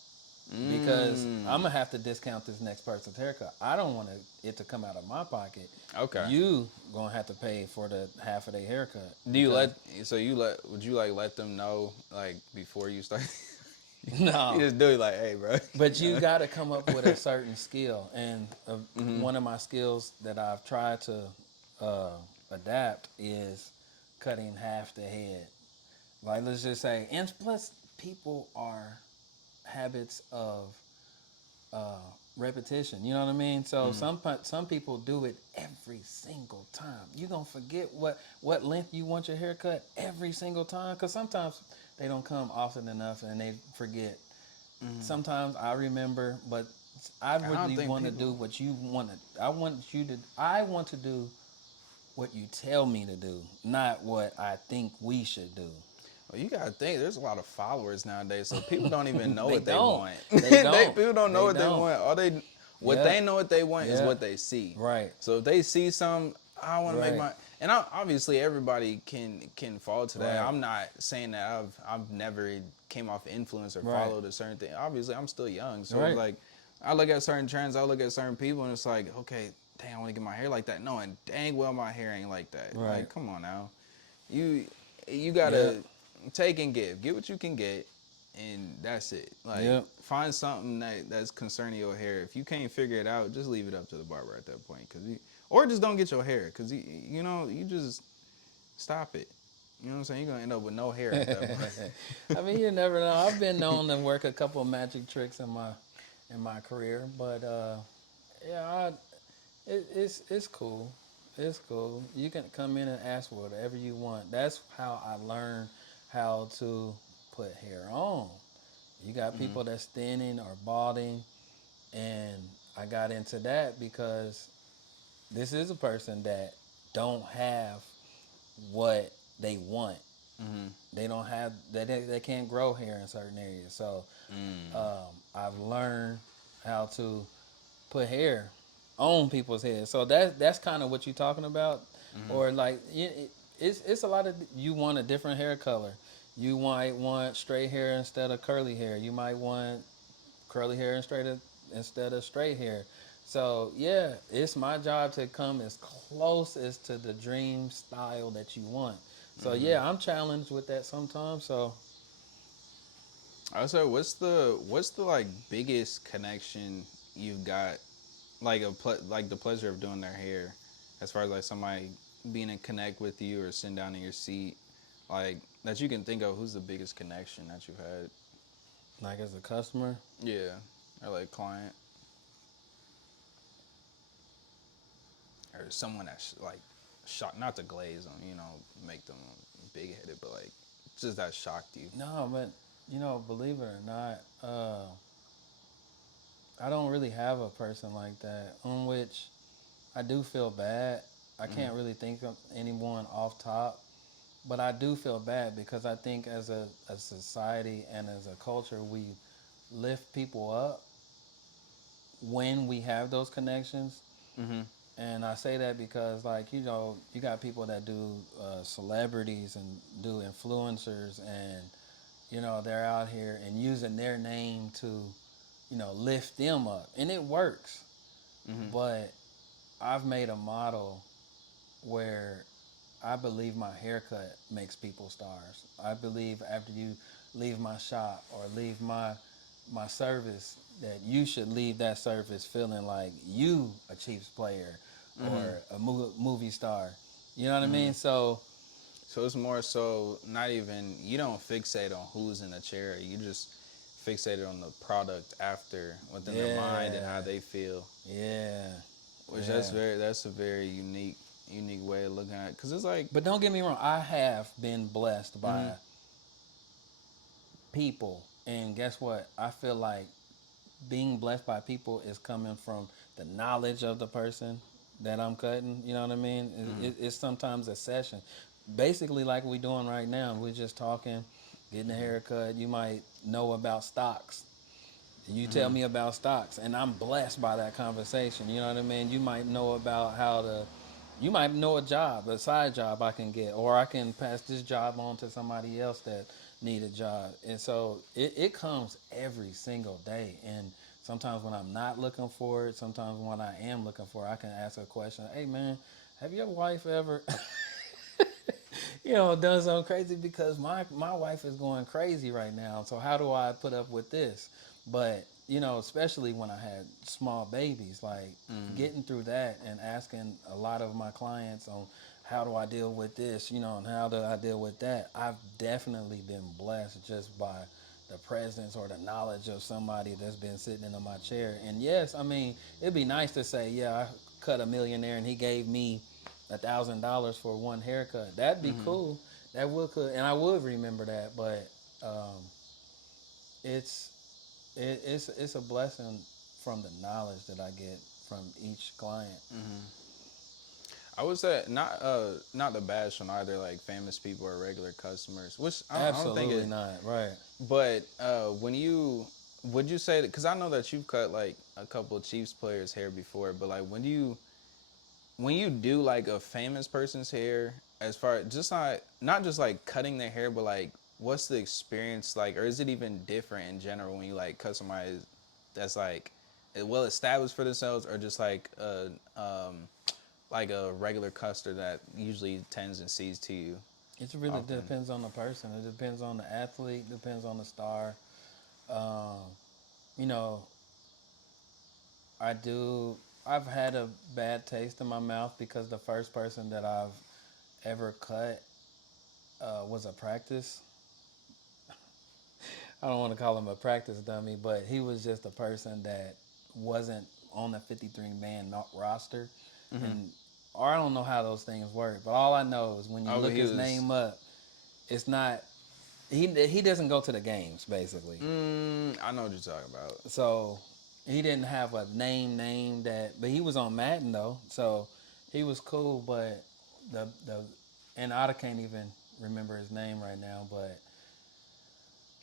Because I'm gonna have to discount this next person's haircut. I don't want it to come out of my pocket. Okay. You gonna have to pay for the half of their haircut. Do you let? So you let? Would you like let them know like before you start? No. You just do it like, hey, bro. But you got to come up with a certain skill, and one of my skills that I've tried to adapt is cutting half the head. Like, let's just say, and plus people are habits of repetition. You know what I mean? So some people do it every single time. You gonna forget what length you want your hair cut every single time, because sometimes they don't come often enough and they forget. Sometimes I remember, but I really think want to people- do what you want to. I want to do what you tell me to do, not what I think we should do. Well, you gotta think. There's a lot of followers nowadays, so people don't even know They what they don't. want. They don't. People don't know They what don't. they want. What Yeah. they know what they want is Yeah. what they see. Right. So if they see some, I want to make Right. my. And obviously everybody can fall to that. Right. I'm not saying that I've never came off influence or Right. followed a certain thing. Obviously I'm still young, so Right. it's like I look at certain trends, I look at certain people, and it's like, okay, dang, I want to get my hair like that. No, and dang well my hair ain't like that. Right. Like, come on now, you gotta take and give. Get what you can get, and that's it. Like, Yep. find something that's concerning your hair. If you can't figure it out, just leave it up to the barber at that point, or just don't get your hair, cause you just stop it. You know what I'm saying? You're gonna end up with no hair at that point. I mean, you never know. I've been known to work a couple of magic tricks in my career, but yeah, it's cool. It's cool. You can come in and ask for whatever you want. That's how I learned how to put hair on. You got people that's thinning or balding, and I got into that because this is a person that don't have what they want. They don't have they can't grow hair in certain areas. So I've learned how to put hair on people's heads. So that's kind of what you're talking about, or like it's a lot of, you want a different hair color. You might want straight hair instead of curly hair. You might want curly hair instead of straight hair. So yeah, it's my job to come as close as to the dream style that you want. So yeah, I'm challenged with that sometimes. So Also, what's the like biggest connection you've got, like like the pleasure of doing their hair, as far as like somebody being in connect with you or sitting down in your seat, like that you can think of. Who's the biggest connection that you've had? like as a customer, Yeah, or like client, or someone that's like shocked, not to glaze them, make them big headed, but like just that shocked you. no, but believe it or not, I don't really have a person like that on which I do feel bad. I can't really think of anyone off top, but I do feel bad because I think as a society and as a culture, we lift people up when we have those connections. And I say that because, like, you got people that do celebrities and do influencers, and they're out here and using their name to lift them up, and it works. But I've made a model where I believe my haircut makes people stars. I believe after you leave my shop or leave my service, that you should leave that service feeling like you a Chiefs player, or a movie star. You know what I mean? So So it's more so not even, you don't fixate on who's in the chair. You just fixated on the product after within their mind and how yeah, they feel. yeah, Which yeah. that's a very unique way of looking at it. Cause it's like, But don't get me wrong, I have been blessed by people, and guess what? I feel like being blessed by people is coming from the knowledge of the person that I'm cutting. You know what I mean? It's sometimes a session, basically like we doing right now. We're just talking, getting a haircut. You might know about stocks. You tell me about stocks, and I'm blessed by that conversation. You know what I mean? You might know about how to, you might know a job, a side job I can get, or I can pass this job on to somebody else that need a job. And so it comes every single day. And sometimes when I'm not looking for it, sometimes when I am looking for it, I can ask a question. Hey man, have your wife ever done something crazy? Because my wife is going crazy right now. So how do I put up with this? But especially when I had small babies, like getting through that and asking a lot of my clients on how do I deal with this, and how do I deal with that. I've definitely been blessed just by the presence or the knowledge of somebody that's been sitting in my chair. And yes, I mean, it'd be nice to say, yeah, I cut a millionaire and he gave me $1,000 for one haircut. That'd be cool. That would could, and I would remember that. But um, it's it's a blessing from the knowledge that I get from each client. I would say not the bash on either like famous people or regular customers, which I don't think Absolutely it. not. Right. But when you would you say that, because I know that you've cut like a couple of Chiefs players' hair before, but like when you do like a famous person's hair, as far just not just like cutting their hair, but like what's the experience like, or is it even different in general when you like cut somebody that's well established for themselves, or just like a regular customer that usually tends and sees to you It really often? depends on the person. It depends on the athlete. Depends on the star. Um, you know, I do. I've had a bad taste in my mouth because the first person that I've ever cut was a practice. I don't want to call him a practice dummy, but he was just a person that wasn't on the 53-man roster, and or I don't know how those things work. But all I know is when you Oh, but look he his was. name up, it's not he doesn't go to the games basically. I know what you're talking about. So he didn't have a name that, but he was on Madden though, so he was cool. But the and I can't even remember his name right now, but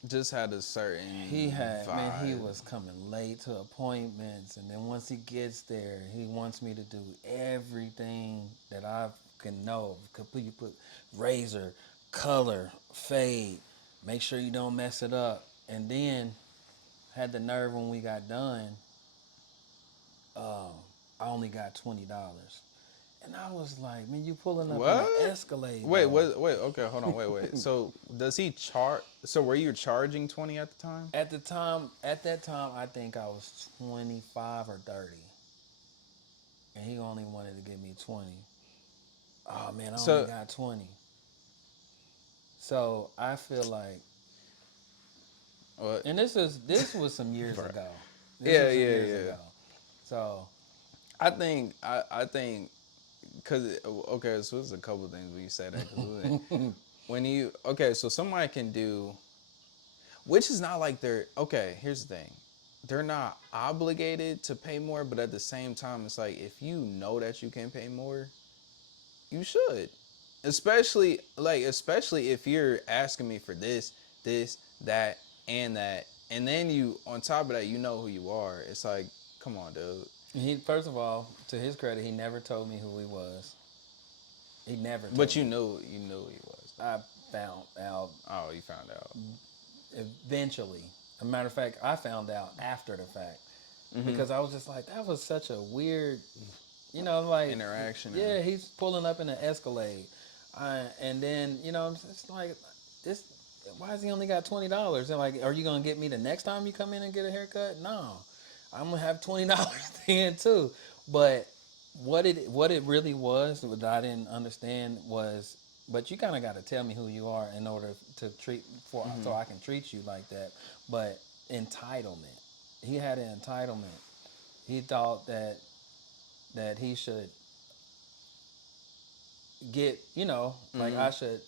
Just had a certain he had, man, he vibe. was coming late to appointments, and then once he gets there, he wants me to do everything that I can know. You put razor, color, fade, make sure you don't mess it up, and then had the nerve when we got done. Um, I only got $20, and I was like, man, you pulling up in the What? Escalade Wait, though. what? Wait, okay, hold on, wait. So does he charge? So were you charging 20 at the time? At that time, I think I was 25 or 30. And he only wanted to give me 20. Oh man, I only So got 20. So I feel like, what? and this was some years Bruh. ago. This Yeah, was some yeah, years yeah. ago. So I think because okay, so there's a couple of things when you say that, because when you okay, so somebody can do, which is not like they're okay. Here's the thing, they're not obligated to pay more, but at the same time, it's like if you know that you can pay more, you should. Especially if you're asking me for this, that, and then you on top of that, you know who you are. It's like, come on, dude. he, first of all, to his credit, he never told me who he was. He never But told me. you knew who he was I though. found out Oh, you found out. eventually. As a matter of fact, I found out after the fact because I was just like, that was such a weird, like, Interaction or yeah, he's pulling up in an Escalade, and then I'm just like, this. Why has he only got $20? And like, are you gonna get me the next time you come in and get a haircut? No, I'm gonna have $20 then too. But what it really was that I didn't understand was, but you kind of got to tell me who you are in order to treat for so I can treat you like that. But entitlement, he had an entitlement. He thought that he should get, like I should,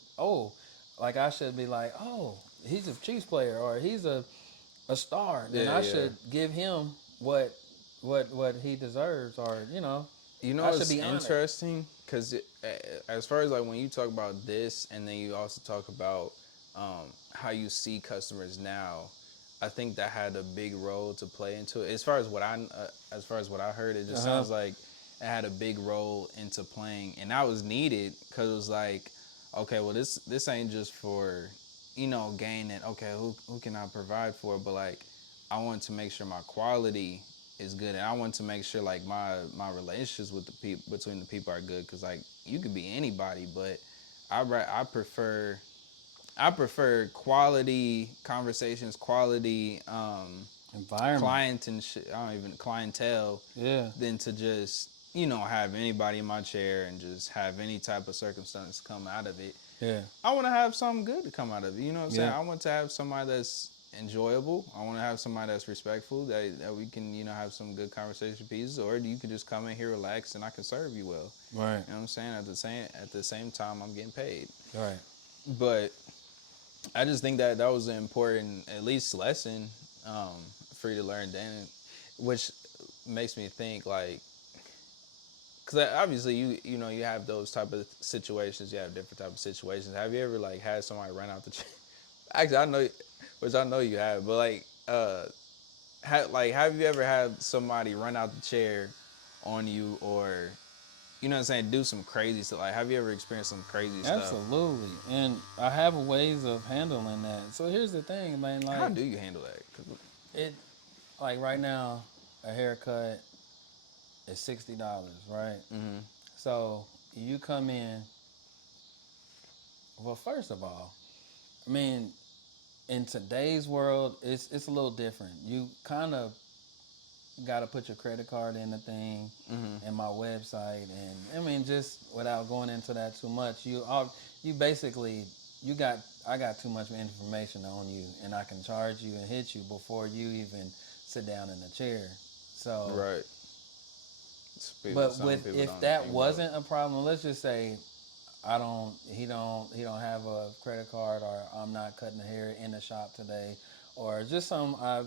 like I should be like, oh, he's a Chiefs player or he's a star, then Yeah, I yeah. should give him what he deserves, or You I know, should it's be honored. interesting because as far as like when you talk about this, and then you also talk about how you see customers now, I think that had a big role to play into it. As far as what I heard, it just Uh-huh. sounds like it had a big role into playing, and that was needed because it was like, okay, well this ain't just for gaining. Okay, who can I provide for? But like, I want to make sure my quality is good, and I want to make sure like my relationships with the people between the people are good, because like you could be anybody, but I prefer quality conversations, quality Environment. client and shit. I don't even clientele Yeah. than to just have anybody in my chair and just have any type of circumstance come out of it. Yeah. I want to have something good to come out of it. You know what I'm saying? Yeah. I want to have somebody that's enjoyable. I want to have somebody that's respectful, that we can, have some good conversation pieces, or you can just come in here, relax, and I can serve you well. Right. You know what I'm saying? At the same time, I'm getting paid. Right. But I just think that was an important, at least, lesson for you to learn then, which makes me think like, because obviously you have those type of situations. You have different type of situations. Have you ever like had somebody run out the chair? Actually, I know, which I know you have, but like, have you ever had somebody run out the chair on you, or what I'm saying, do some crazy stuff? Like, have you ever experienced some crazy stuff? Absolutely. And I have ways of handling that. So here's the thing, man. How Like do you handle that? it, like right now, a haircut is $60, right? So you come in. Well, first of all, I mean, in today's world, it's a little different. You kind of got to put your credit card in the thing and my website, and I mean, just without going into that too much, you basically you got I got too much information on you, and I can charge you and hit you before you even sit down in the chair. So, Right. but Some with people if don't that think about. wasn't a problem, let's just say he don't have a credit card, or I'm not cutting the hair in the shop today, or just how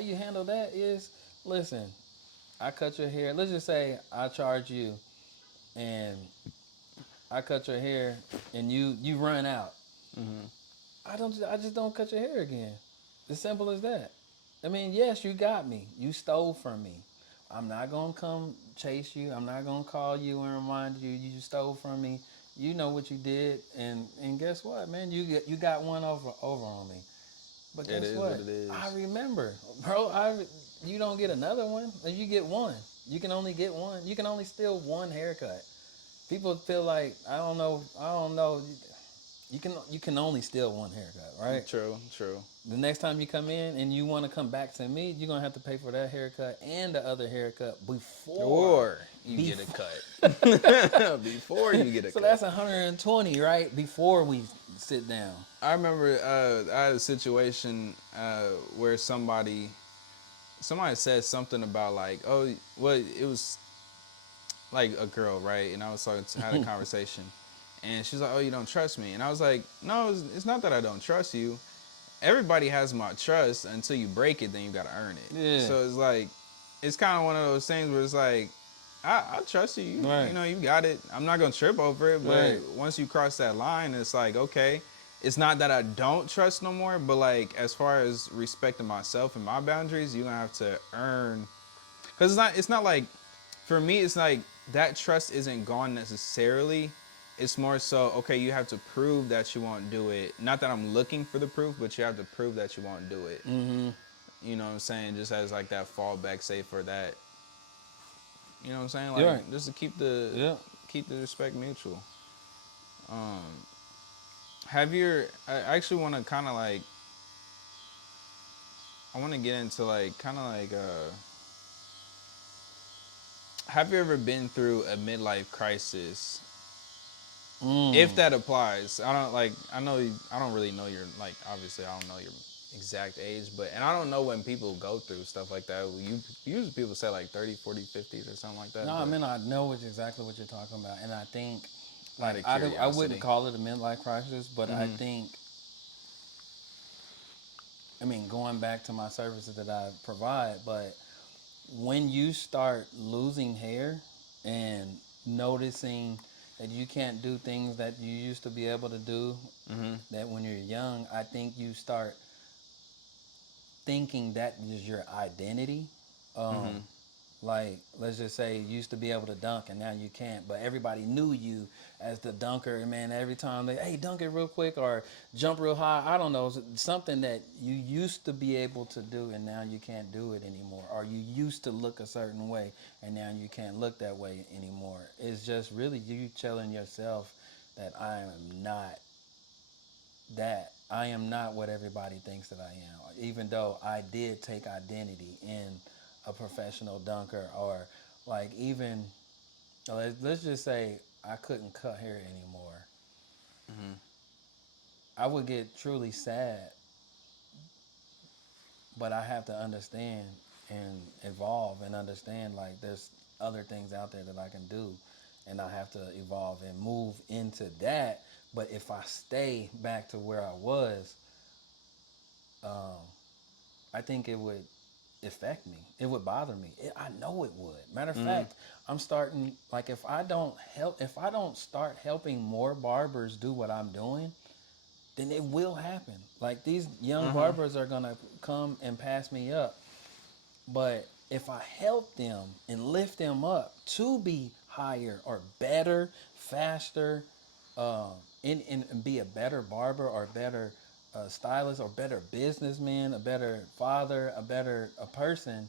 you handle that is, listen, I cut your hair. Let's just say I charge you, and I cut your hair, and you run out. I just don't cut your hair again. As simple as that. I mean, yes, you got me. You stole from me. I'm not gonna come chase you. I'm not gonna call you and remind you you stole from me. You know what you did, and guess what, man? You got one over on me. But It guess is what what? it is. I remember, bro. You don't get another one. You get one. You can only get one. You can only steal one haircut. People feel like I don't know. I don't know. You can only steal one haircut, right? True, true. The next time you come in and you want to come back to me, you're gonna have to pay for that haircut and the other haircut before. Or you get a Before. cut. Before you get a So cut. that's 120, right? Before we sit down. I remember I had a situation where somebody said something about like, oh, well, it was like a girl, right? And I was talking, had a conversation, and she's like, oh, you don't trust me, and I was like, no, it's not that I don't trust you. Everybody has my trust until you break it, then you gotta earn it. Yeah. So it's like, it's kind of one of those things where it's like, I trust you. Right. You got it. I'm not gonna trip over it, but Right. once you cross that line, it's like, okay, it's not that I don't trust no more, but like as far as respecting myself and my boundaries, you're gonna have to earn. Because it's not like, for me, it's like that trust isn't gone necessarily. It's more so, okay, you have to prove that you won't do it. Not that I'm looking for the proof, but you have to prove that you won't do it. You know what I'm saying? Just as like that fallback safe for that. You know what I'm saying? Like, Right. just to Yeah. keep the respect mutual. Have your I actually want to kind of like, I want to get into like kind of like have you ever been through a midlife crisis? If Mm. that applies, I don't like. I know. I don't really know your like. Obviously, I don't know your exact age, but and I don't know when people go through stuff like that. You usually people say like 30, 40, 50s or something like No, that. I But mean I know exactly what you're talking about, and I think out like of I wouldn't curiosity. call it a midlife crisis, but I think I mean going back to my services that I provide, but when you start losing hair and noticing that you can't do things that you used to be able to do, that when you're young, I think you start thinking that is your identity. Um, like, let's just say you used to be able to dunk and now you can't, but everybody knew you as the dunker. And man, every time they, hey, dunk it real quick or jump real high, I don't know, something that you used to be able to do and now you can't do it anymore. Or you used to look a certain way and now you can't look that way anymore. It's just really you telling yourself that I am not that. I am not what everybody thinks that I am, even though I did take identity in a professional dunker or like even let's just say I couldn't cut hair anymore. I would get truly sad, but I have to understand and evolve and understand like there's other things out there that I can do and I have to evolve and move into that. But if I stay back to where I was, um, I think it would affect me. It would bother me. I know it would. Matter of fact, I'm starting like if I don't start helping more barbers do what I'm doing, then it will happen. Like these young barbers are gonna come and pass me up. But if I help them and lift them up to be higher or better, faster, um, and be a better barber or better stylist or better businessman, a better father, a person,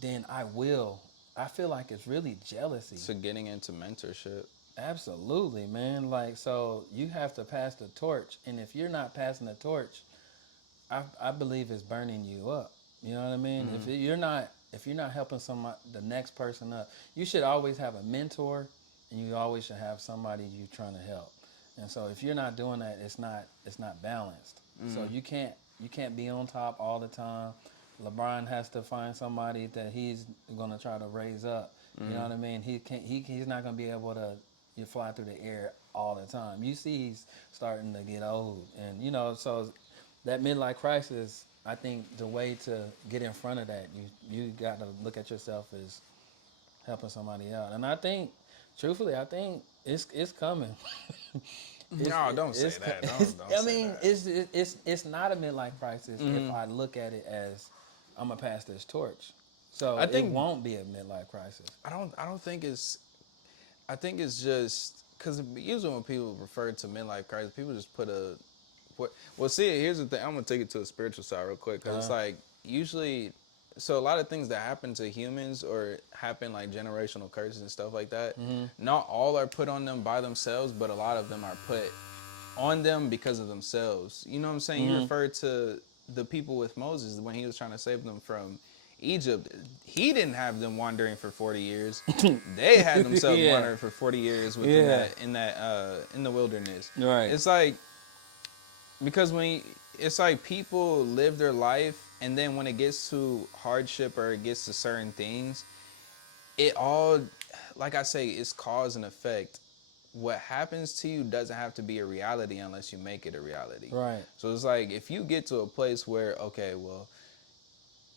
then I will. I feel like it's really jealousy. So getting into mentorship. Absolutely, man. Like, so you have to pass the torch. And if you're not passing the torch, I believe it's burning you up. You know what I mean? If you're not helping somebody the next person up, you should always have a mentor, and you always should have somebody you're trying to help. And so if you're not doing that, it's not balanced. So you can't be on top all the time. LeBron has to find somebody that he's gonna try to raise up. You know what I mean? He's not gonna be able to you fly through the air all the time. You see he's starting to get old, and so that midlife crisis, I think the way to get in front of that, you got to look at yourself as helping somebody out. And I think, truthfully, I think it's coming. No, don't say that. Don't I say mean, that. it's not a midlife crisis if I look at it as I'm gonna pass this torch. So I it think won't be a midlife crisis. I don't think it's. I think it's just because usually when people refer to midlife crisis, people just put a. What? Well, see, here's the thing. I'm gonna take it to a spiritual side real quick because it's like usually, so a lot of things that happen to humans or happen like generational curses and stuff like that. Not all are put on them by themselves, but a lot of them are put on them because of themselves. You know what I'm saying? You refer to the people with Moses when he was trying to save them from Egypt. He didn't have them wandering for 40 years. They had themselves Yeah, wandering for 40 years within yeah, that in the wilderness. right. It's like because it's like people live their life and then when it gets to hardship or it gets to certain things, it all, like I say, it's cause and effect. What happens to you doesn't have to be a reality unless you make it a reality. Right. So it's like if you get to a place where, okay, well,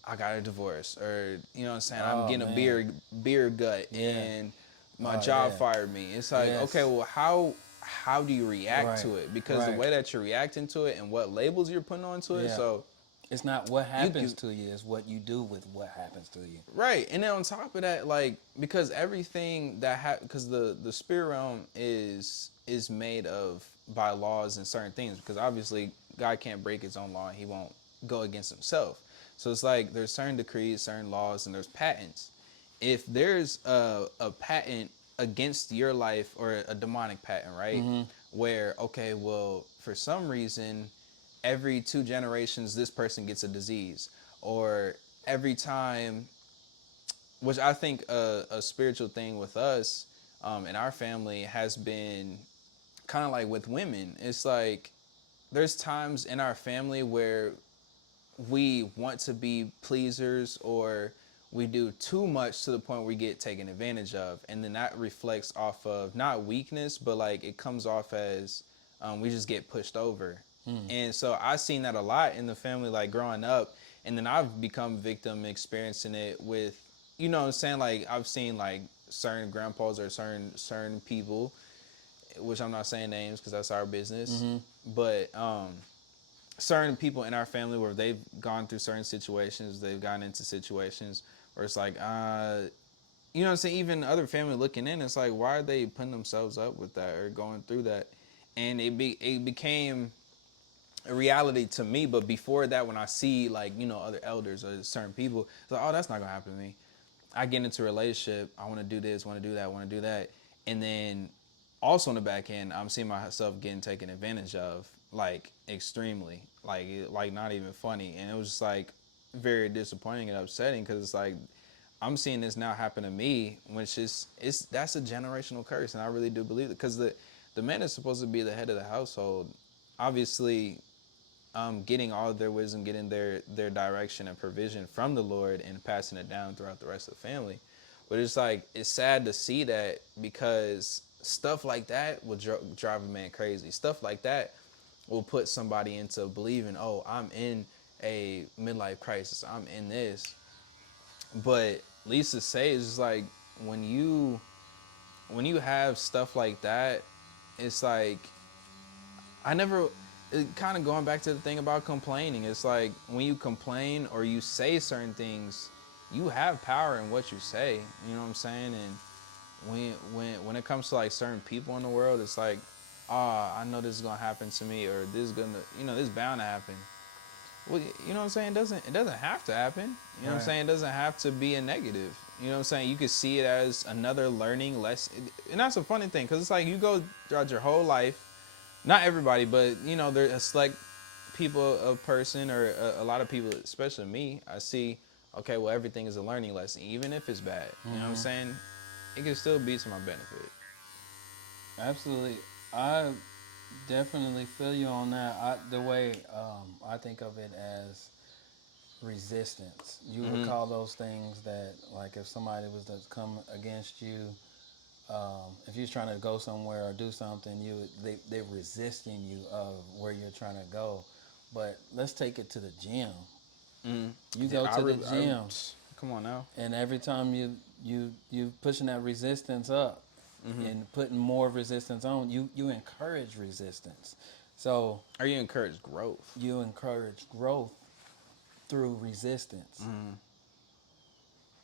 I got a divorce, or you know what I'm saying, I'm Oh getting a man. beer gut, Yeah. and my Oh job yeah. fired me. It's like, okay, Yes. well, how do you react Right. to it? Because the Right. way that you're reacting to it and what labels you're putting onto it, Yeah. so It's not what happens you to you, it's what you do with what happens to you. right, and then on top of that, like because everything that because the spirit realm is made of by laws and certain things. Because obviously God can't break His own law; and He won't go against Himself. So it's like there's certain decrees, certain laws, and there's patents. If there's a patent against your life or a demonic patent, right? Where okay, well, for some reason every 2 generations this person gets a disease, or every time which I think a spiritual thing with us in our family has been kind of like with women. It's like there's times in our family where we want to be pleasers, or we do too much to the point where we get taken advantage of, and then that reflects off of not weakness, but like it comes off as we just get pushed over. And so I've seen that a lot in the family, like growing up, and then I've become victim experiencing it with, you know what I'm saying, like I've seen like certain grandpas or certain people, which I'm not saying names because that's our business, but certain people in our family where they've gone through certain situations, they've gotten into situations where it's like, you know what I'm saying, even other family looking in, it's like, why are they putting themselves up with that or going through that? And it became a reality to me. But before that, when I see like, you know, other elders or certain people, it's like, oh, that's not gonna happen to me. I get into a relationship, I want to do this, want to do that, want to do that, and then also on the back end, I'm seeing myself getting taken advantage of, like extremely, like not even funny, and it was just like very disappointing and upsetting because it's like I'm seeing this now happen to me, which is that's a generational curse, and I really do believe it because the man is supposed to be the head of the household, obviously. Getting all of their wisdom, getting their direction and provision from the Lord, and passing it down throughout the rest of the family. But it's like, it's sad to see that because stuff like that will drive a man crazy. Stuff like that will put somebody into believing, oh, I'm in a midlife crisis, I'm in this. But Lisa says, it's like when you have stuff like that, it's like I never, kind of going back to the thing about complaining. It's like when you complain or you say certain things, you have power in what you say. You know what I'm saying? And when it comes to like certain people in the world, it's like, I know this is gonna happen to me, or this is gonna, you know, this is bound to happen. Well, you know what I'm saying? It doesn't have to happen. You know what I'm saying? It doesn't have to be a negative. You know what I'm saying? You could see it as another learning lesson, and that's a funny thing because it's like you go throughout your whole life, not everybody, but you know, there's a select people, a person, or a lot of people, especially me, I see, okay, well, everything is a learning lesson, even if it's bad. You know what I'm saying? It can still be to my benefit. Absolutely. I definitely feel you on that. The way I think of it as resistance. You would call those things that, like, if somebody was to come against you, if you're trying to go somewhere or do something, they're resisting you of where you're trying to go. But let's take it to the gym. You go to the gym, Come on now. and every time you pushing that resistance up and putting more resistance on, you encourage resistance. So Or you encourage growth. you encourage growth through resistance.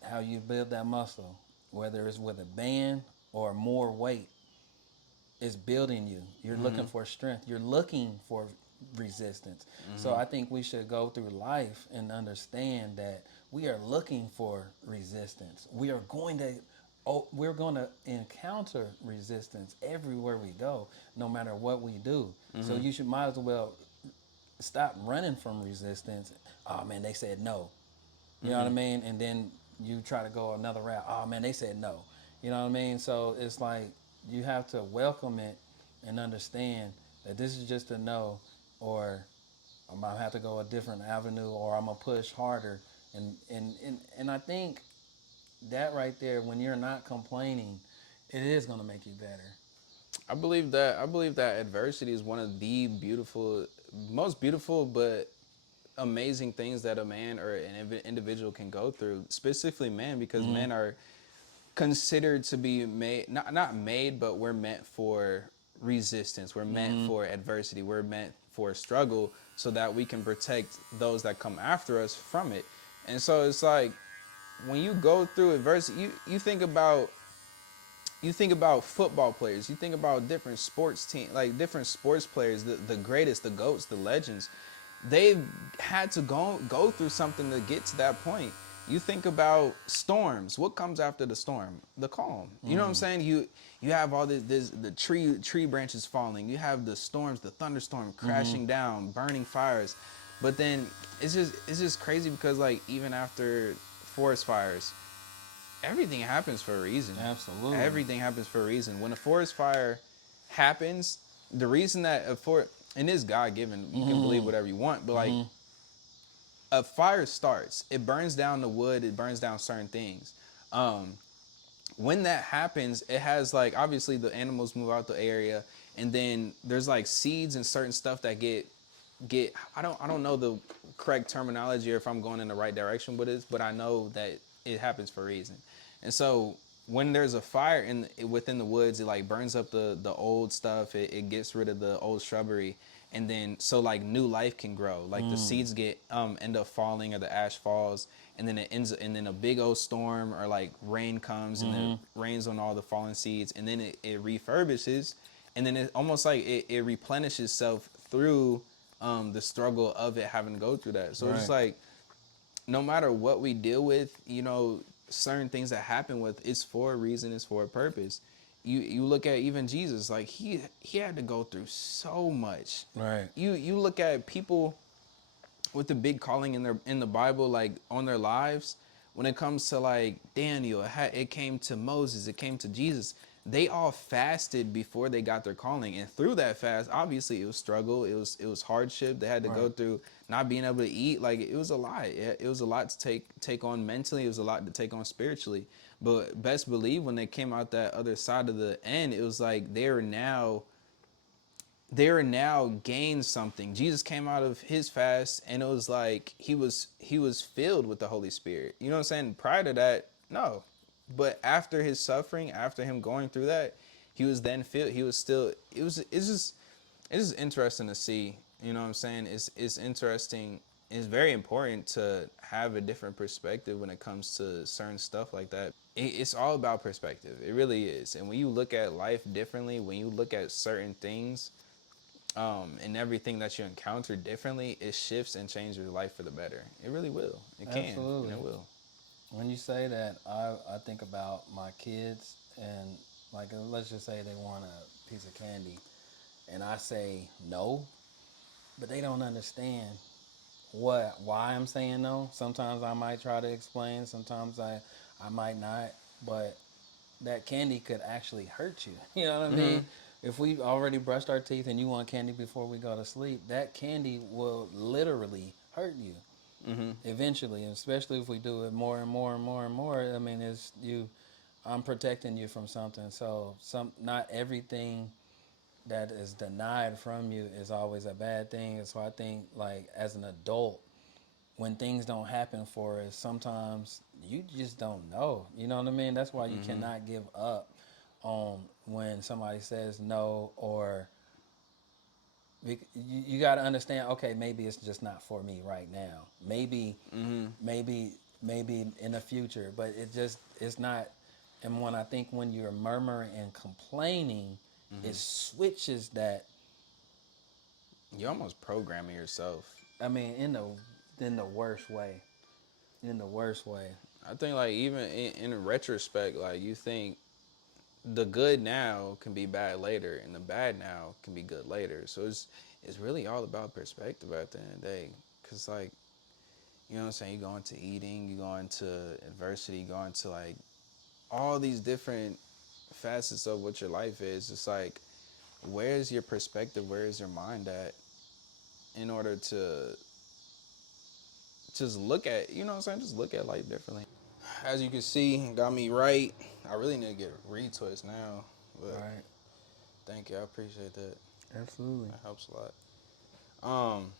How you build that muscle, whether it's with a band or more weight, is building you. You're looking for strength. You're looking for resistance. So I think we should go through life and understand that we are looking for resistance. We're going to encounter resistance everywhere we go, no matter what we do. So you might as well stop running from resistance. Oh man, they said no. You know what I mean? And then you try to go another route. Oh man, they said no. You know what I mean? So it's like you have to welcome it and understand that this is just a no, or I'm gonna have to go a different avenue, or I'm gonna push harder. And I think that right there, when you're not complaining, it is gonna make you better. I believe that adversity is one of the most beautiful but amazing things that a man or an individual can go through, specifically men, because men are considered to be made, not made, but we're meant for resistance, we're meant for adversity, we're meant for struggle, so that we can protect those that come after us from it. And so it's like when you go through adversity, you think about football players, you think about different sports team, like different sports players, the greatest, the goats, the legends. They've had to go through something to get to that point. You think about storms. What comes after the storm? The calm. You know what I'm saying? You have all this the tree branches falling. You have the storms, the thunderstorm crashing down, burning fires. But then it's just crazy because like even after forest fires, everything happens for a reason. Absolutely. Everything happens for a reason. When a forest fire happens, the reason that and it's God given, you can believe whatever you want, but like a fire starts, it burns down the wood, it burns down certain things. When that happens, it has like obviously the animals move out the area, and then there's like seeds and certain stuff that get I don't know the correct terminology or if I'm going in the right direction with this, but I know that it happens for a reason. And so when there's a fire within the woods, it like burns up the old stuff. It gets rid of the old shrubbery, and then so like new life can grow. Like the seeds get end up falling or the ash falls, and then and then a big old storm or like rain comes and it rains on all the fallen seeds, and then it refurbishes, and then it almost like it replenishes itself through the struggle of it having to go through that. So it's just Right. like no matter what we deal with, certain things that happen with, it's for a reason, it's for a purpose. You look at even Jesus, like he had to go through so much. Right. You look at people with the big calling in the Bible, like on their lives. When it comes to like Daniel, it came to Moses, it came to Jesus. They all fasted before they got their calling, and through that fast, obviously it was struggle, it was hardship. They had to go Right. through not being able to eat. Like it was a lot. It was a lot to take on mentally. It was a lot to take on spiritually. But best believe when they came out that other side of the end, it was like they are now gained something. Jesus came out of his fast and it was like he was filled with the Holy Spirit. You know what I'm saying? Prior to that, no. But after his suffering, after him going through that, he was then filled. He was still it's just interesting to see. You know what I'm saying? It's interesting. It's very important to have a different perspective when it comes to certain stuff like that. It's all about perspective. It really is. And when you look at life differently, when you look at certain things, and everything that you encounter differently, it shifts and changes your life for the better. It really will. It can, and Absolutely. it will. When you say that, I think about my kids and like let's just say they want a piece of candy, and I say no, but they don't understand why I'm saying no. Sometimes I might try to explain, sometimes I might not, but that candy could actually hurt you. You know what I mean? If we already brushed our teeth and you want candy before we go to sleep, that candy will literally hurt you eventually, and especially if we do it more and more and more and more. I mean, it's you. I'm protecting you from something. So not everything that is denied from you is always a bad thing. And so I think like as an adult, when things don't happen for us, sometimes you just don't know. You know what I mean? That's why you cannot give up on when somebody says no, or you got to understand. Okay, maybe it's just not for me right now. Maybe, maybe in the future, but it's not. And when I think when you're murmuring and complaining, it switches that. You're almost programming yourself. I mean, in the worst way. In the worst way. I think like even in retrospect, like you think the good now can be bad later, and the bad now can be good later. So it's really all about perspective at the end of the day. Cause like you know what I'm saying, you go into eating, you go into adversity, you go into like all these different facets of what your life is. It's like where's your perspective, where's your mind at in order to just look at, you know what I'm saying, just look at life differently. As you can see, got me right. I really need to get retwist now, but Right. thank you, I appreciate that. Absolutely. That helps a lot. um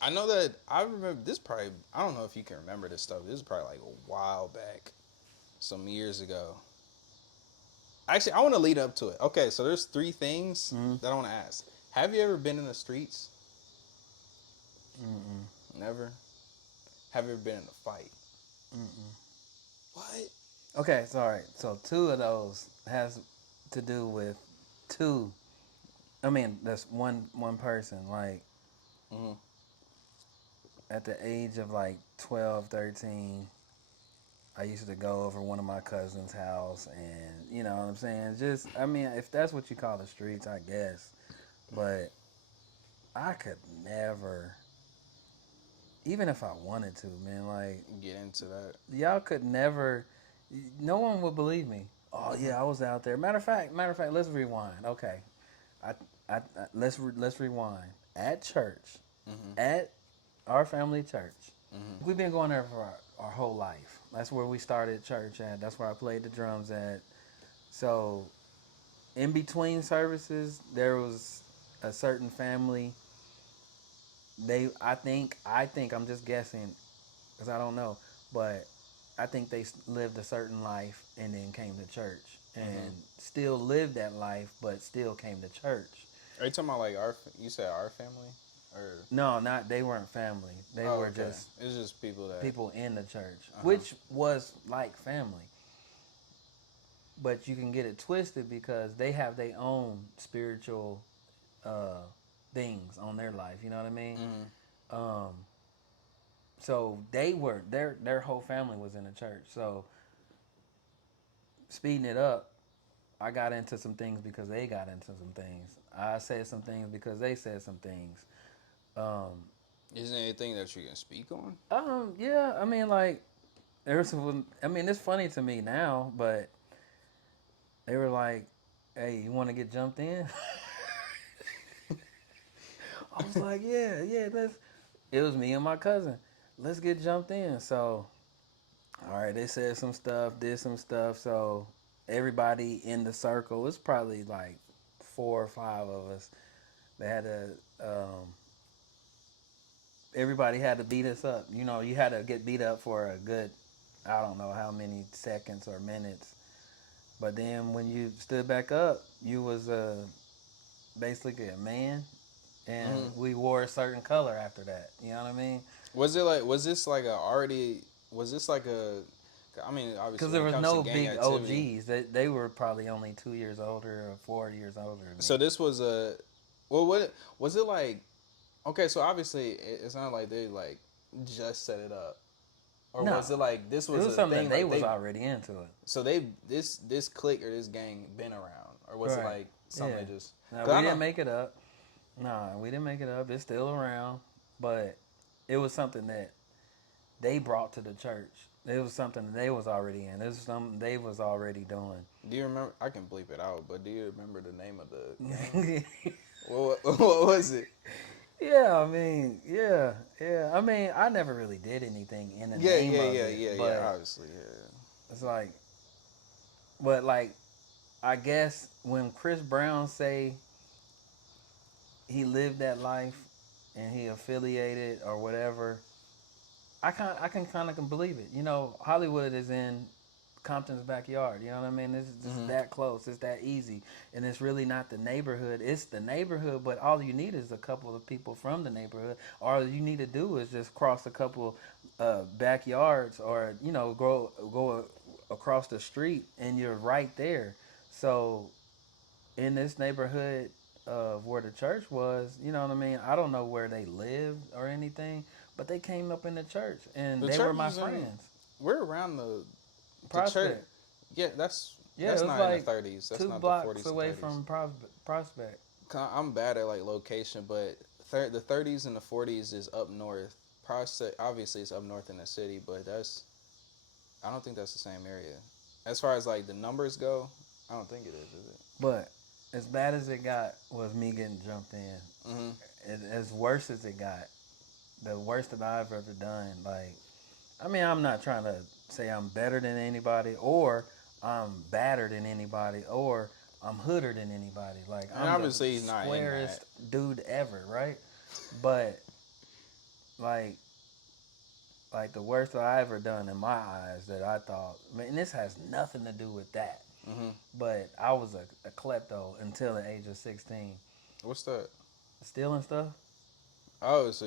I know that I remember this, probably I don't know if you can remember this stuff. This is probably like a while back, some years ago. Actually, I want to lead up to it. Okay, so there's three things that I want to ask. Have you ever been in the streets? Never. Have you ever been in a fight? What? Okay, sorry. So two of those has to do with two. I mean, that's one person. Like at the age of like 12, 13, I used to go over one of my cousin's house, and you know what I'm saying. Just I mean, if that's what you call the streets, I guess. But I could never even if I wanted to, man, like Get into that. y'all could never. No one would believe me. Oh Hmm. yeah, I was out there. Matter of fact, let's rewind. Okay, I, let's rewind. At church, Hmm. at our family church, Hmm. we've been going there for our whole life. That's where we started church at. That's where I played the drums at. So in between services, there was a certain family. I think I'm just guessing because I don't know, but I think they lived a certain life and then came to church Hmm. and still lived that life, but still came to church. Are you talking about like our? You said our family, or No, not they weren't family. They oh, were okay. just It's just people that. people in the church, Uh huh. which was like family. But you can get it twisted because they have their own spiritual uh, things on their life. You know what I mean? Hmm. Um, so they were their whole family was in the church. So speeding it up, I got into some things because they got into some things. I said some things because they said some things. Um, Is there anything that you can speak on? yeah, I mean, like, there's some, I mean, it's funny to me now, but they were like, hey, you want to get jumped in? I was like, yeah, yeah, let's, it was me and my cousin. Let's get jumped in. So, all right, they said some stuff, did some stuff. So, everybody in the circle, it's probably like 4 or 5 of us. They had to, everybody had to beat us up. You know, you had to get beat up for a good, I don't know how many seconds or minutes. But then when you stood back up, you was basically a man, and Hmm. we wore a certain color after that. You know what I mean? Was it like? Was this like a already? Was this like a? I mean, obviously, Because when there it was comes to no gang big activity, OGs. They were probably only 2 years older or 4 years older than so me. this was a. Well, what was it like? Okay, so obviously, it's not like they like just set it up, or No, was it like this it was was a something that thing they like was they? already into it. So they this clique or this gang been around, or was it Right. like something Yeah. they just? Now Cause we I didn't know. make it up. Nah, we didn't make it up. It's still around, but it was something that they brought to the church. It was something that they was already in. It was something they was already doing. Do you remember? I can bleep it out, but do you remember the name of the gang? Yeah, What was it? I mean, yeah, yeah. I mean, I never really did anything in the Yeah, name yeah, of yeah, it, yeah, yeah. but Obviously, yeah. it's like, but like, I guess when Chris Brown say he lived that life and he affiliated or whatever, I can kind of can believe it. You know, Hollywood is in Compton's backyard. You know what I mean? It's just Hmm. that close. It's that easy, and it's really not the neighborhood. It's the neighborhood, but all you need is a couple of people from the neighborhood. All you need to do is just cross a couple backyards, or go across the street, and you're right there. So in this neighborhood of where the church was, you know what I mean? I don't know where they lived or anything, but they came up in the church and The they were church my is in. friends. We're around the church. Prospect. Yeah, Yeah, it that's was not in the like 30s. That's two not the blocks 40s and away 30s. from Prospect. I'm bad at like location, but the 30s and the 40s is up north. Prospect obviously it's up north in the city, but that's I don't think that's the same area. As far as like the numbers go, I don't think it is it? But as bad as it got was me getting jumped in. Mm-hmm. As worse as it got, the worst that I've ever done. Like, I mean, I'm not trying to say I'm better than anybody, or I'm badder than anybody, or I'm hooder than anybody. Like, And I'm the obviously he's not in that. squarest dude ever, right? But like, like the worst that I ever done in my eyes that I thought, man, this has nothing to do with that. Mm-hmm. But I was a klepto until the age of 16, What's that? stealing stuff. Oh, so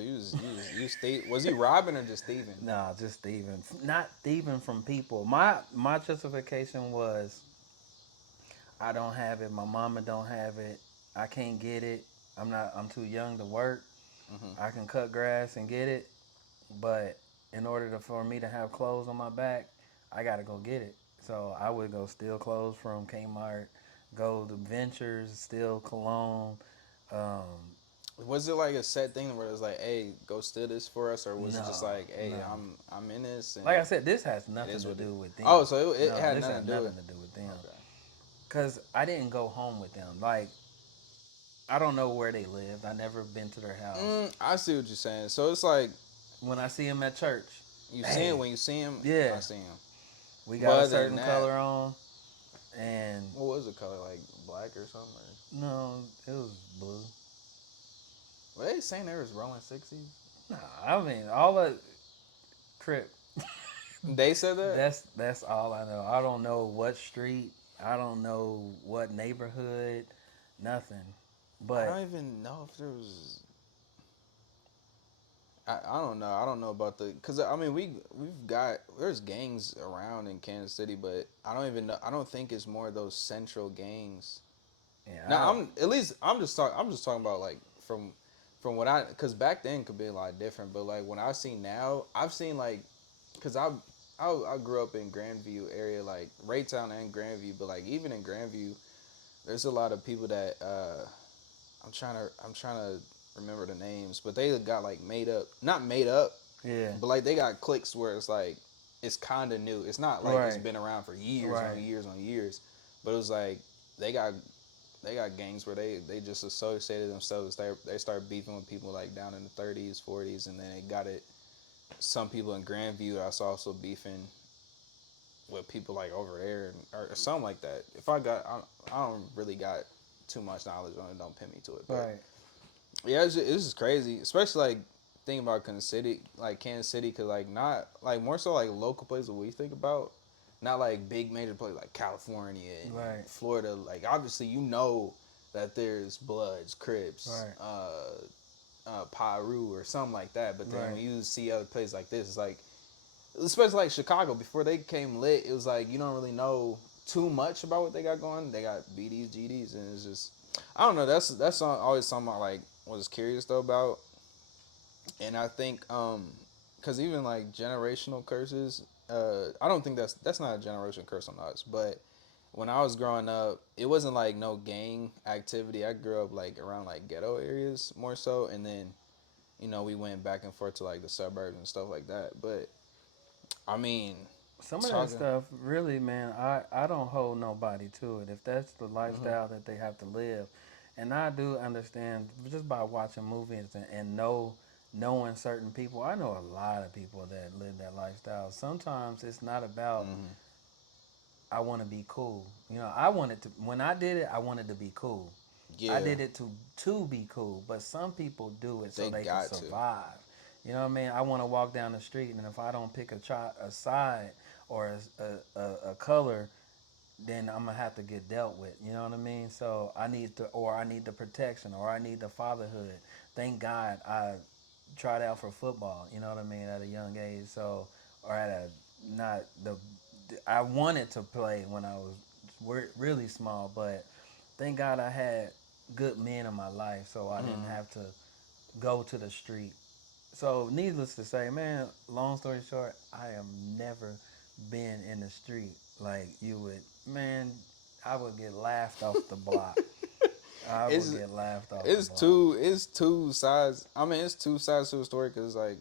was he robbing or just thieving? Nah, just thieving. Not thieving from people. My justification was I don't have it. My mama don't have it. I can't get it. I'm too young to work. Mm-hmm. I can cut grass and get it, but in order for me to have clothes on my back, I gotta go get it. So I would go steal clothes from Kmart, go to Ventures, steal cologne, um, Was it like a set thing where it was like, "Hey, go steal this for us," or was it just No, like, "Hey, no. I'm in this and Like I said, this has it nothing is to what it." do with them. Oh, so it No, had this has nothing to do with. nothing to do with them. Okay. Cause I didn't go home with them. Like I don't know where they lived. I never been to their house. I see what you're saying. So it's like When I see them at church, you see him hey, when you see him. yeah, I see him. we But got a other than certain that, color on, and what was the color like? Black or something? no, it was blue. Were they saying there was rolling 60s? Nah, I mean all the crip. They said that. That's all I know. I don't know what street. I don't know what neighborhood. Nothing. I But don't even know if there was. I don't know. I don't know about the because I mean we've got there's gangs around in Kansas City, but I don't even know. I don't think it's more of those central gangs. yeah, Now I'm at least I'm just talking about like from what I because back then could be a lot different, but like when I see now I've seen like because I grew up in Grandview area like Raytown and Grandview, but like even in Grandview there's a lot of people that I'm trying to remember the names, but they got like made up, not made up, yeah, but like they got cliques where it's like it's kind of new. It's not like it's right, been around for years on right, years on years, but it was like they got they got gangs where they just associated themselves. They start beefing with people like down in the 30s, 40s, and then they got it. Some people in Grandview that's also beefing with people like over there or something like that. If I don't really got too much knowledge on it. Don't pin me to it, but right. yeah, it's just crazy, especially like thinking about Kansas City, cause like not like more so like local places that we think about, not like big major places like California and Right, Florida. Like obviously you know that there's Bloods, Crips, right, Piru or something like that. But then right, when you see other places like this, it's like especially like Chicago before they came lit, it was like you don't really know too much about what they got going. They got BDs, GDs, and it's just I don't know. That's always something I like was curious though about, and I think because even like generational curses, I don't think that's not a generation curse on us, but when I was growing up, it wasn't like no gang activity. I grew up like around like ghetto areas more so, and then we went back and forth to like the suburbs and stuff like that. But I mean, some of that talking. stuff, really, man, I don't hold nobody to it. If that's the Mhm. lifestyle that they have to live, and I do understand just by watching movies and knowing certain people. I know a lot of people that live that lifestyle. Sometimes it's not about Mhm. I want to be cool. I wanted to when I did it. I wanted to be cool. I Yeah, did it to be cool, but some people do it so they they can got to. survive. You know what I mean? I want to walk down the street, and if I don't pick a side or a color, then I'm gonna have to get dealt with. You know what I mean? So I need the protection, or I need the fatherhood. Thank God I tried out for football. You know what I mean? At a young age, so or at a not the I wanted to play when I was really small, but thank God I had good men in my life, so I didn't Mhm. have to go to the street. So, needless to say, man, long story short, I have never been in the street like you would. Man, I would get laughed off the block. I would it's get laughed off the block. it's two sides. I mean, it's two sides to the story because like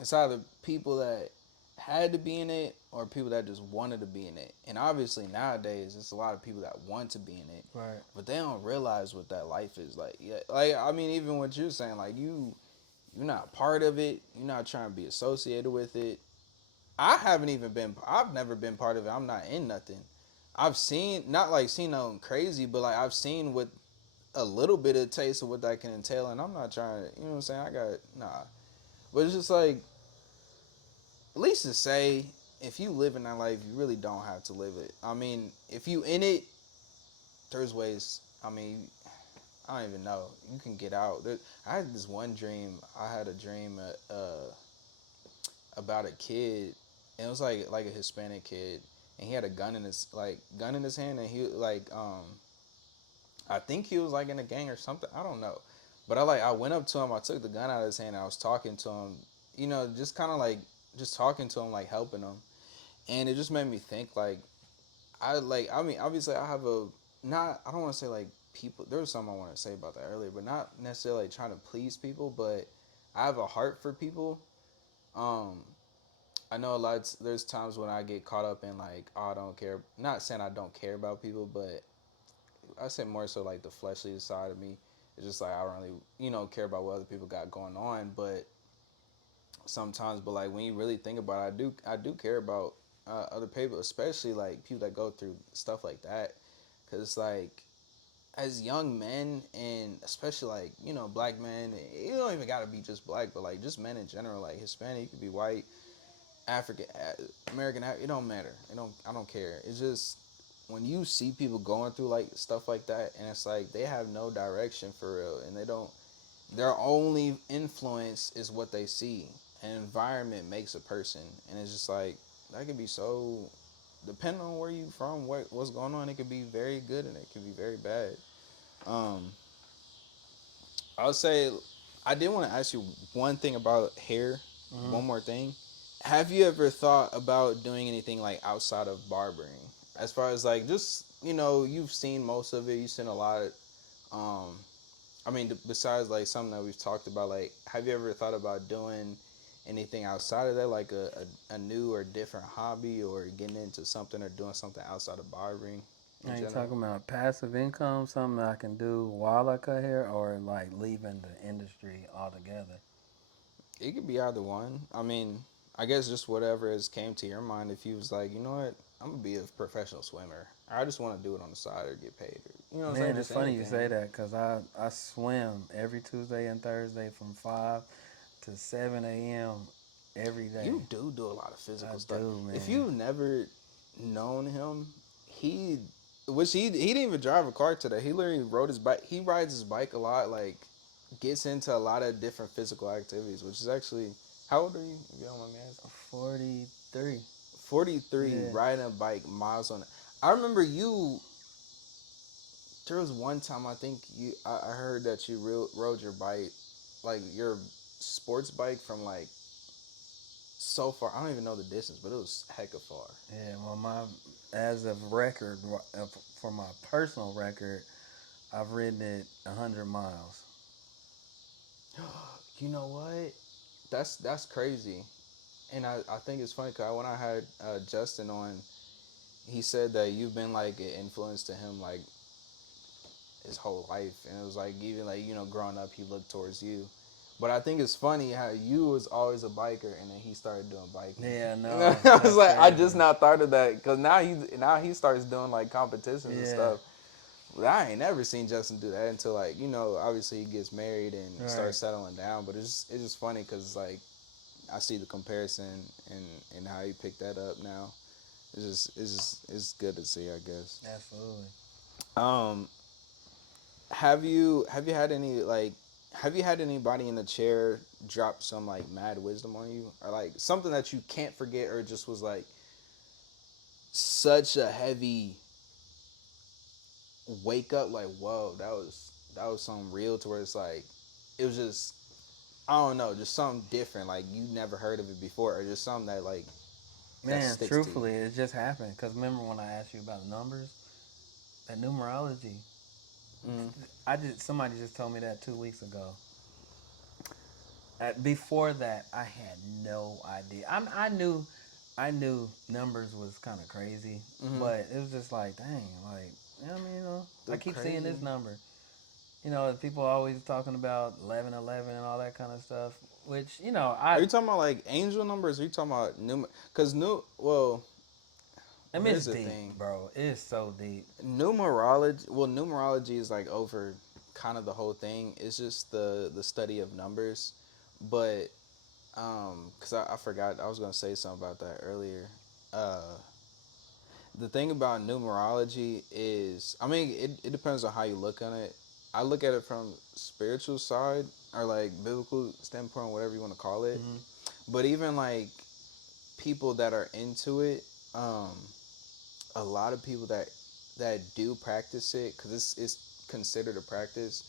it's either people that had to be in it or people that just wanted to be in it. And obviously nowadays, it's a lot of people that want to be in it, Right. but they don't realize what that life is like. Yeah, like I mean, even what you're saying, like you're not part of it. You're not trying to be associated with it. I haven't even been. I've never been part of it. I'm not in nothing. I've seen not like seen nothing crazy, but like I've seen what a little bit of taste of what that can entail, and I'm not trying to. You know what I'm saying? I got nah, but it's just like at least to say if you live in that life, you really don't have to live it. I mean, if you in it, there's ways. I mean, I don't even know. You can get out. I had this one dream. I had a dream about a kid, and it was like a Hispanic kid, and he had a gun in his hand, and he I think he was like in a gang or something. I don't know, but I went up to him. I took the gun out of his hand. And I was talking to him, just kind of like just talking to him, like helping him, and it just made me think like I mean obviously I have a not I don't want to say like people. There was something I wanted to say about that earlier, but not necessarily like, trying to please people. But I have a heart for people. Um, I know a lot. There's times when I get caught up in like, oh, I don't care. Not saying I don't care about people, but I say more so like the fleshly side of me. It's just like I don't really, care about what other people got going on. But sometimes, but like when you really think about it, I do care about other people, especially like people that go through stuff like that, because like as young men and especially like black men, you don't even gotta be just black, but like just men in general, like Hispanic, you could be white, African, American, it don't matter. I don't care. It's just when you see people going through like stuff like that, and it's like they have no direction for real, and they don't. Their only influence is what they see. An environment makes a person, and it's just like that could be so. Depending on where you from, what's going on, it could be very good and it could be very bad. Um, I would say I did want to ask you one thing about hair. Mm-hmm. One more thing. Have you ever thought about doing anything like outside of barbering? As far as like just you've seen most of it. You've seen a lot. Um, I mean, besides like something that we've talked about, like have you ever thought about doing anything outside of that, like a new or different hobby, or getting into something or doing something outside of barbering in Are you general? talking about passive income, something that I can do while I cut hair, or like leaving the industry altogether? It could be either one. I mean, I guess just whatever has came to your mind. If you was like, you know what, I'm gonna be a professional swimmer. I just want to do it on the side or get paid. Or, you know what I'm saying? Man, it's Just funny you say anything. that because I swim every Tuesday and Thursday from 5 to 7 a.m. every day. You do a lot of I physical stuff. do, If man. you've never known him, he he didn't even drive a car today. He literally rode his bike. He rides his bike a lot. Like gets into a lot of different physical activities, which is actually how old are you? If you don't mind me asking. 43. 43, Yeah. riding a bike miles on it. I remember you. There was one time I think I heard that you rode your bike, like your sports bike from like so far. I don't even know the distance, but it was hecka far. Yeah, well, as of record, for my personal record, I've ridden it 100 miles. You know what? That's crazy, and I think it's funny because when I had Justin on, he said that you've been like an influence to him like his whole life, and it was like even like growing up he looked towards you. But I think it's funny how you was always a biker, and then he started doing biking. Yeah, And no, I was that's like, I just crazy. now thought of that because now he starts doing like competitions and Yeah, stuff. But I ain't never seen Justin do that until like obviously he gets married and right. starts settling down. But it's just funny because like I see the comparison and how he picked that up now. It's good to see, I guess. Absolutely. Um, have you had anybody in the chair drop some like mad wisdom on you, or like something that you can't forget, or just was like such a heavy wake up, like whoa, that was something real to where it's like it was just I don't know, just something different, like you never heard of it before, or just something that like that Man, sticks to you. truthfully, it just happened. Because remember when I asked you about the numbers? That numerology. Mm. Somebody just told me that 2 weeks ago. Before that, I had no idea. I knew numbers was kind of crazy, Mm-hmm. but it was just like, dang, like, I mean, I The keep seeing crazy. this number. People are always talking about 1111 and all that kind of stuff, which Are you talking about like angel numbers? Or are you talking about Because I mean, here's it's the deep, thing. bro. It's so deep. Numerology is like over kind of the whole thing. It's just the study of numbers, but because I forgot I was gonna say something about that earlier. Uh, the thing about numerology is, I mean, it depends on how you look on it. I look at it from spiritual side or like biblical standpoint, whatever you want to call it. Hmm. But even like people that are into it, um, a lot of people that do practice it because it's considered a practice.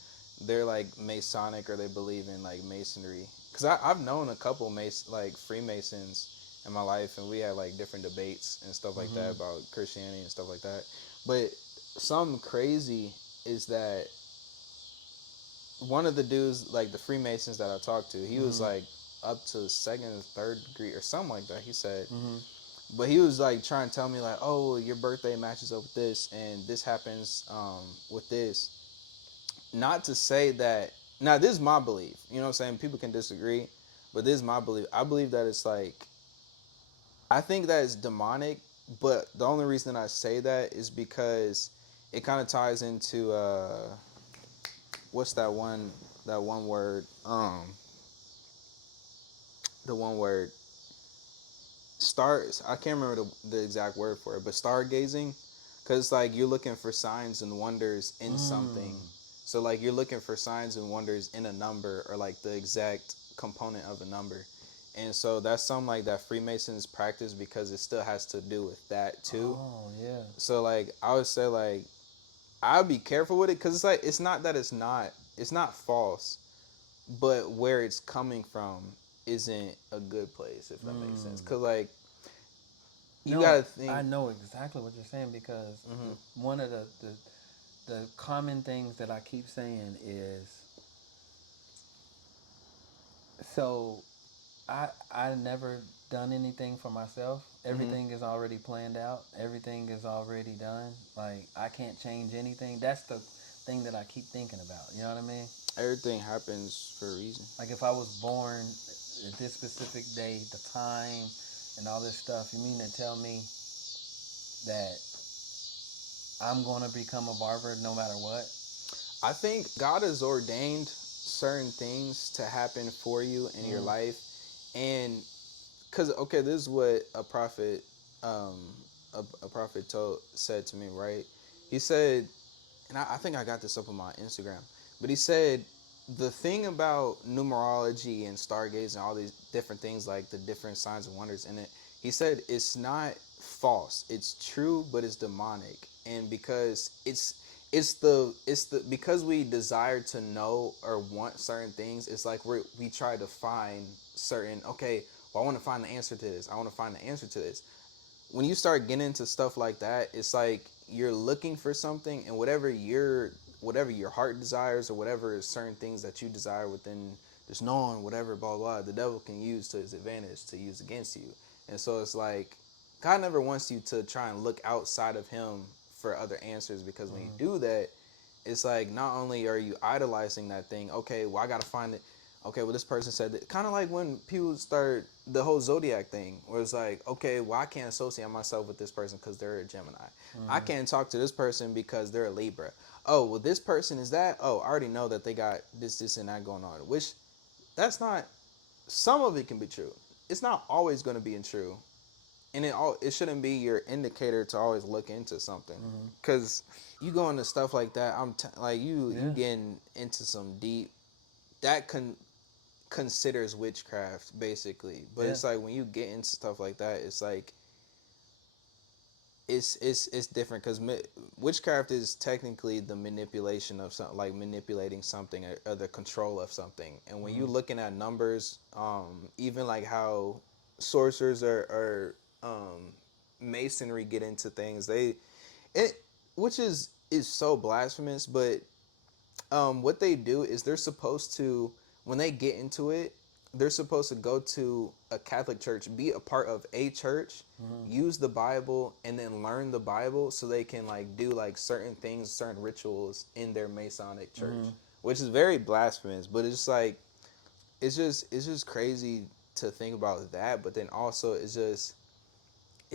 They're like Masonic or they believe in like masonry. Because I've known a couple like Freemasons in my life, and we had like different debates and stuff like Hmm. that about Christianity and stuff like that. But something crazy. is that one of the dudes, like the Freemasons that I talked to, he was like up to second or third degree or something like that. He said, but he was like trying to tell me like, oh, your birthday matches up with this, and this happens with this. Not to say that. Now, this is my belief. You know what I'm saying? People can disagree, but this is my belief. I believe that it's like, I think that it's demonic, but the only reason I say that is because it kind of ties into what's that one word the one word stars. I can't remember the exact word for it, but stargazing, because like you're looking for signs and wonders in something. So like you're looking for signs and wonders in a number or like the exact component of a number. And so that's something like that Freemasons practice because it still has to do with that too. Oh yeah. So like I would say like I'll be careful with it because it's like it's not false, but where it's coming from isn't a good place, if that makes sense. Because like you No, gotta think. I know exactly what you're saying because one of the common things that I keep saying is, so I never done anything for myself. Everything is already planned out. Everything is already done. Like I can't change anything. That's the thing that I keep thinking about. You know what I mean? Everything happens for a reason. Like if I was born at this specific day, the time, and all this stuff, you mean to tell me that I'm going to become a barber no matter what? I think God has ordained certain things to happen for you in your life, and because okay, this is what um, a prophet said to me, right? He said, and I think I got this up on my Instagram, but he said the thing about numerology and stargaze and all these different things, like the different signs and wonders in it, he said it's not false, it's true, but it's demonic. And because it's the because we desire to know or want certain things, it's like we try to find certain, okay, well, I want to find the answer to this, I want to find the answer to this. When you start getting into stuff like that, it's like you're looking for something, and whatever your heart desires, or whatever certain things that you desire within just knowing whatever blah blah, the devil can use to his advantage to use against you. And so it's like God never wants you to try and look outside of him for other answers, because when you do that, it's like not only are you idolizing that thing, okay, well, I gotta find it. Okay, well, this person said that. Kind of like when people start the whole zodiac thing, where it's like, okay, well, I can't associate myself with this person because they're a Gemini. I can't talk to this person because they're a Libra. Oh, well, this person is that. Oh, I already know that they got this, and that going on. Which, that's not. Some of it can be true. It's not always going to be true, and it shouldn't be your indicator to always look into something, because you go into stuff like that. Like you getting into some deep that considers witchcraft basically. But it's like when you get into stuff like that, it's like it's different, because witchcraft is technically the manipulation of something, like manipulating something, or the control of something. And when you looking at numbers, even like how sorcerers or masonry get into things, it which is so blasphemous. But what they do is they're supposed to, when they get into it, they're supposed to go to a Catholic church, be a part of a church, use the Bible, and then learn the Bible so they can like do like certain things, certain rituals in their Masonic church, which is very blasphemous. But it's like it's just crazy to think about that. But then also it's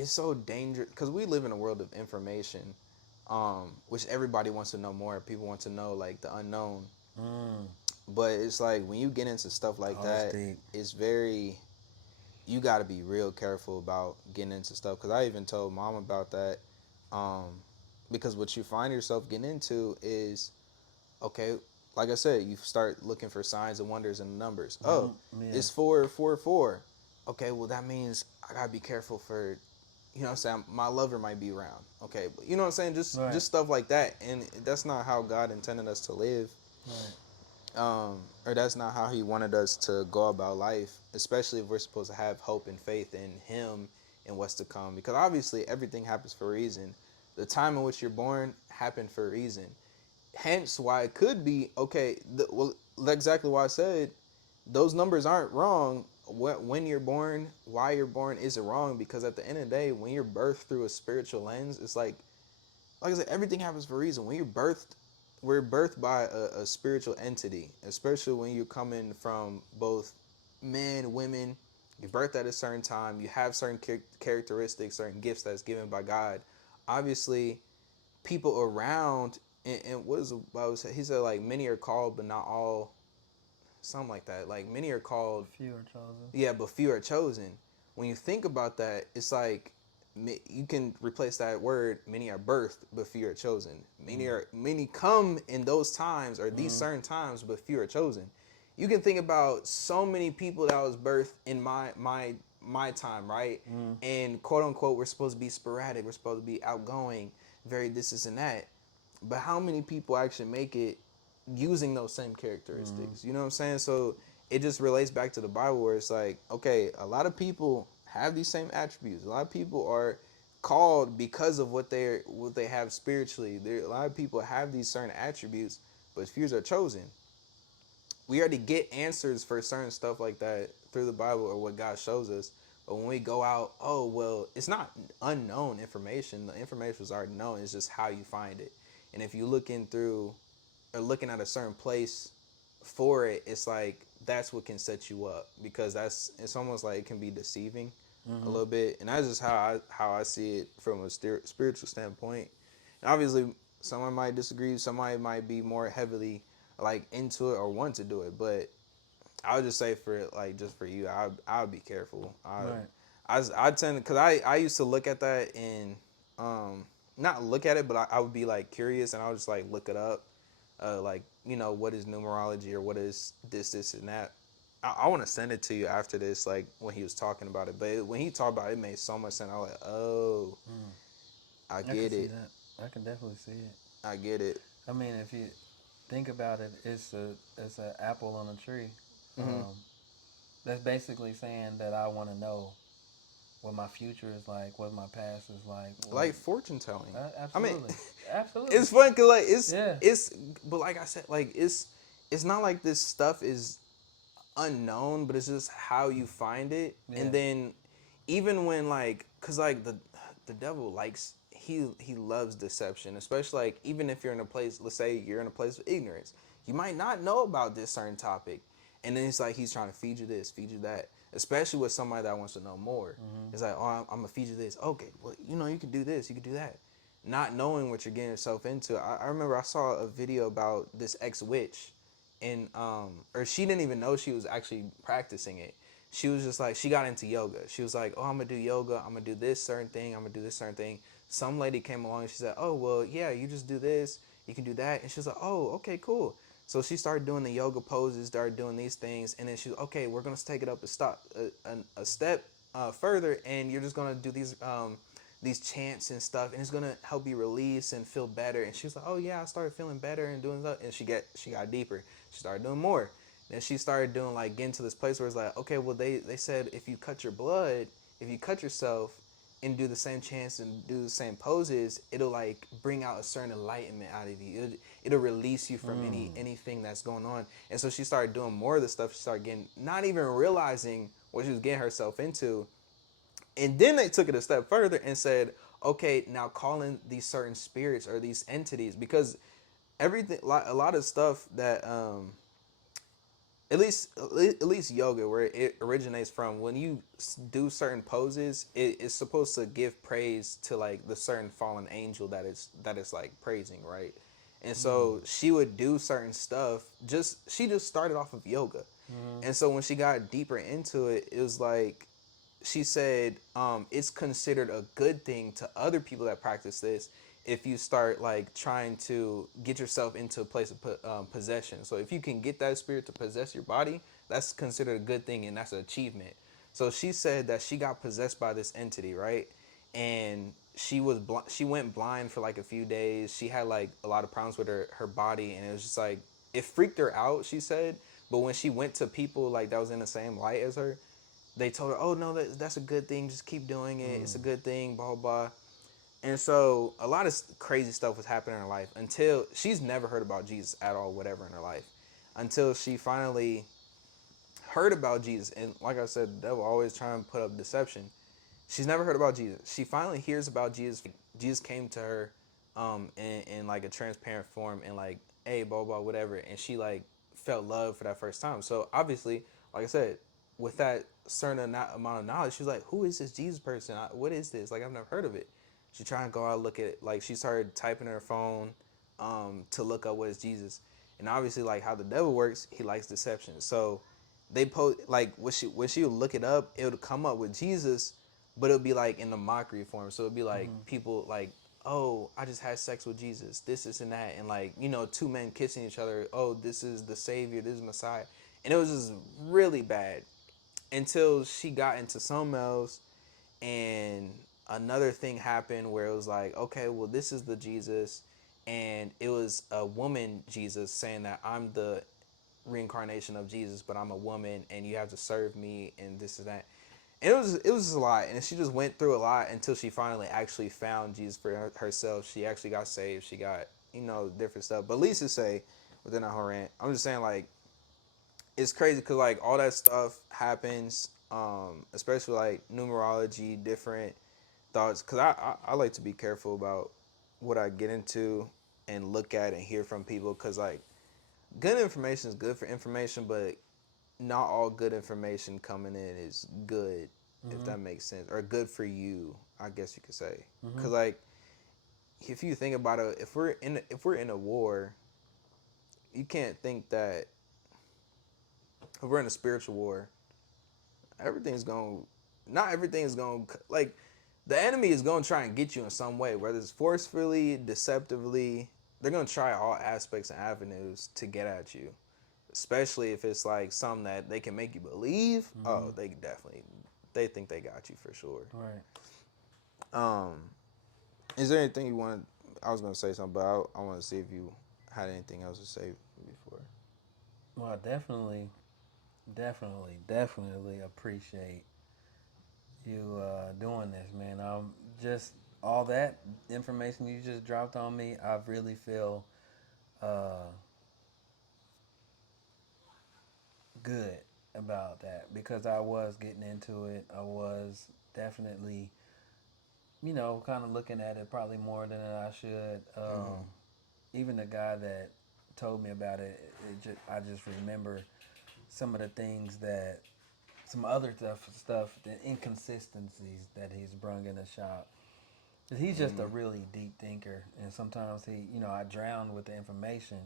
so dangerous because we live in a world of information, which everybody wants to know more. People want to know like the unknown. But it's like when you get into stuff like that, it's very, you got to be real careful about getting into stuff. Because I even told mom about that, um, because what you find yourself getting into is, okay, like I said, you start looking for signs and wonders in the numbers. Oh, it's 444. Okay, well that means I gotta be careful for, you know what I'm saying, my lover might be around. Okay, but you know what I'm saying, just stuff like that. And that's not how God intended us to live. Or that's not how he wanted us to go about life, especially if we're supposed to have hope and faith in him and what's to come. Because obviously everything happens for a reason. The time in which you're born happened for a reason. hence why it could be okay. Well, exactly why I said those numbers aren't wrong. When you're born, why you're born isn't wrong, because at the end of the day, when you're birthed through a spiritual lens, it's like I said, everything happens for a reason. When you're birthed, we're birthed by a spiritual entity, especially when you're coming from both men, women. You're birthed at a certain time. You have certain characteristics, certain gifts that's given by God. Obviously, people around, and what is the Bible say? He said like many are called, but not all. Something like that. Like many are called, Few are chosen. yeah, but few are chosen. When you think about that, it's like you can replace that word. Many are birthed, but few are chosen. Many come in those times or these certain times, but few are chosen. You can think about so many people that was birthed in my time, right? And quote unquote, we're supposed to be sporadic. We're supposed to be outgoing, very this and that. But how many people actually make it using those same characteristics? You know what I'm saying? So it just relates back to the Bible, where it's like, okay, a lot of people have these same attributes. A lot of people are called because of what they have spiritually. A lot of people have these certain attributes, but few are chosen. We already get answers for certain stuff like that through the Bible or what God shows us. But when we go out, oh well, it's not unknown information. The information is already known. It's just how you find it. And if you looking through or looking at a certain place for it, it's like that's what can set you up, because it's almost like it can be deceiving a little bit. And that's just how I see it from a spiritual standpoint. And obviously, someone might disagree. Somebody might be more heavily like into it or want to do it. But I would just say for like just for you, I would be careful. Right. I tend, because I used to look at that and not look at it, but I would be like curious, and I would just like look it up, like, you know, what is numerology or what is this and that. I want to send it to you after this, like when he was talking about it. But when he talked about it, it made so much sense. I was like, oh, I I can get see it. that. I can definitely see it. I get it. I mean, if you think about it, it's an apple on a tree. Hmm. That's basically saying that I want to know what my future is like, what my past is like. What, Like fortune telling. I mean, absolutely, absolutely. it's fun because like Yeah, but like I said, like it's not like this stuff is unknown, but it's just how you find it. yeah. And then even when like, cause like the devil likes, he loves deception, especially like even if you're in a place, let's say you're in a place of ignorance, you might not know about this certain topic, and then it's like he's trying to feed you this, feed you that, especially with somebody that wants to know more. It's like, oh, I'm gonna feed you this. Okay, well, you know, you can do this, you can do that, not knowing what you're getting yourself into. I remember I saw a video about this ex witch, and or she didn't even know she was actually practicing it. She was just like, she got into yoga. She was like, oh, I'm gonna do yoga, I'm gonna do this certain thing, I'm gonna do this certain thing. Some lady came along and she said, oh well, yeah, you just do this, you can do that. And she was like, oh, okay, cool. So she started doing the yoga poses, started doing these things, and then she was, okay, we're gonna take it up a step further, and you're just gonna do these chants and stuff, and it's gonna help you release and feel better. And she was like, oh yeah, I started feeling better and doing that. And she got deeper. She started doing more. Then she started doing like getting to this place where it's like, okay, well they said if you cut your blood, if you cut yourself and do the same chants and do the same poses, it'll like bring out a certain enlightenment out of you. It'll release you from anything that's going on. And so she started doing more of the stuff. She started getting, not even realizing what she was getting herself into. And then they took it a step further and said, okay, now call in these certain spirits or these entities, because everything, a lot of stuff that at least yoga, where it originates from, when you do certain poses, it's supposed to give praise to like the certain fallen angel that is like praising, right? And so she would do certain stuff, she just started off of yoga. And so when she got deeper into it, it was like, she said it's considered a good thing to other people that practice this if you start like trying to get yourself into a place of possession. So if you can get that spirit to possess your body, that's considered a good thing, and that's an achievement. So she said that she got possessed by this entity, right? And she went blind for like a few days. She had like a lot of problems with her body, and it was just like, it freaked her out, she said. But when she went to people like that was in the same light as her, they told her, oh no, that's a good thing, just keep doing it, it's a good thing, blah blah blah. And so a lot of crazy stuff was happening in her life until she's never heard about Jesus at all, whatever in her life, until she finally heard about Jesus. And like I said, the devil always trying to put up deception. She's never heard about Jesus. She finally hears about Jesus. Jesus came to her in like a transparent form and like, hey, blah, blah, whatever. And she like felt love for that first time. So obviously, like I said, with that certain amount of knowledge, she's like, who is this Jesus person? What is this? Like, I've never heard of it. She tried to go out, look at it. Like, she started typing in her phone to look up what is Jesus. And obviously, like how the devil works, he likes deception. So they post like when she would look it up, it would come up with Jesus, but it would be like in the mockery form. So it'd be like people like, oh, I just had sex with Jesus, this and that, and like, you know, two men kissing each other. Oh, this is the Savior, this is Messiah, and it was just really bad until she got into something else, and another thing happened where it was like, okay, well, this is the Jesus, and it was a woman Jesus saying that I'm the reincarnation of Jesus, but I'm a woman and you have to serve me and this and that. And it was just a lot, and she just went through a lot until she finally actually found Jesus for herself. She actually got saved. She got, you know, different stuff. But Lisa say within that whole rant, I'm just saying like it's crazy because like all that stuff happens, especially like numerology, different thoughts. Because I like to be careful about what I get into and look at and hear from people, because like good information is good for information, but not all good information coming in is good, if that makes sense, or good for you, I guess you could say. Because like if you think about it, if we're in a war, you can't think that if we're in a spiritual war, everything's going, not everything is going, like the enemy is going to try and get you in some way, whether it's forcefully, deceptively. They're going to try all aspects and avenues to get at you, especially if it's like something that they can make you believe. Oh, they definitely, they think they got you for sure. Right. Um, is there anything you want? I was gonna say something, but I want to see if you had anything else to say before. Well, I definitely appreciate you doing this, man. Just all that information you just dropped on me. I really feel uh, good about that because I was getting into it. I was definitely, kind of looking at it probably more than I should. Even the guy that told me about I just remember some of the things that, some other stuff, the inconsistencies that he's brung in the shop. He's just a really deep thinker, and sometimes I drown with the information,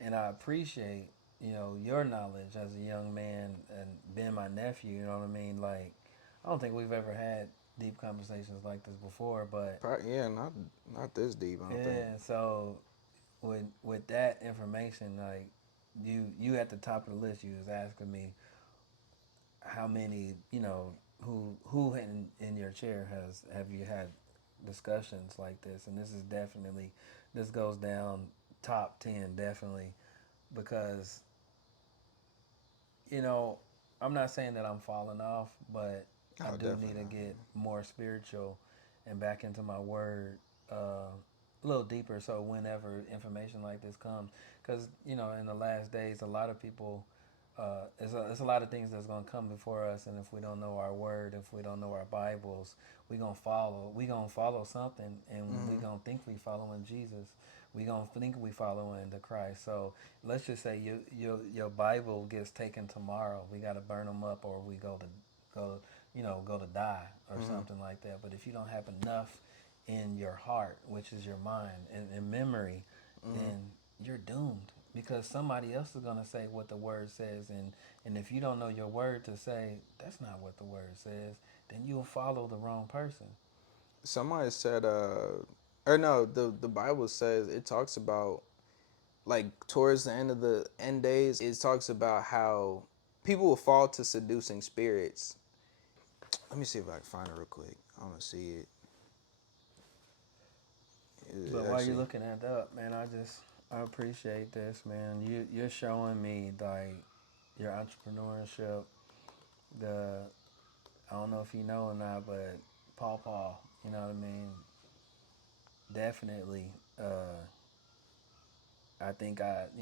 and I appreciate, your knowledge as a young man and being my nephew. You know what I mean? Like, I don't think we've ever had deep conversations like this before, but Yeah, not this deep. I don't think. yeah. So with that information, like you at the top of the list, you was asking me how many, who in your chair have you had discussions like this, and this is definitely, this goes down top 10 definitely, because you know I'm not saying that I'm falling off, but I Oh, do definitely need to not. get more spiritual and back into my word, a little deeper, so whenever information like this comes, because in the last days a lot of people, it's a lot of things that's going to come before us, and if we don't know our word, if we don't know our Bibles, we gonna follow something, and we gonna think we following Jesus, we gonna think we following the Christ. So let's just say your Bible gets taken tomorrow, we got to burn them up, or we go to die or something like that. But if you don't have enough in your heart, which is your mind, and memory, then you're doomed, because somebody else is going to say what the word says, and if you don't know your word to say that's not what the word says, then you'll follow the wrong person. Somebody said, or no, the Bible says, it talks about like towards the end of the end days, it talks about how people will fall to seducing spirits. Let me see if I can find it real quick. I want to see it. But while you're Actually, looking at that up, man, I appreciate this, man. You're showing me like your entrepreneurship. The I don't know if you know or not, but Paul, you know what I mean? definitely. I think that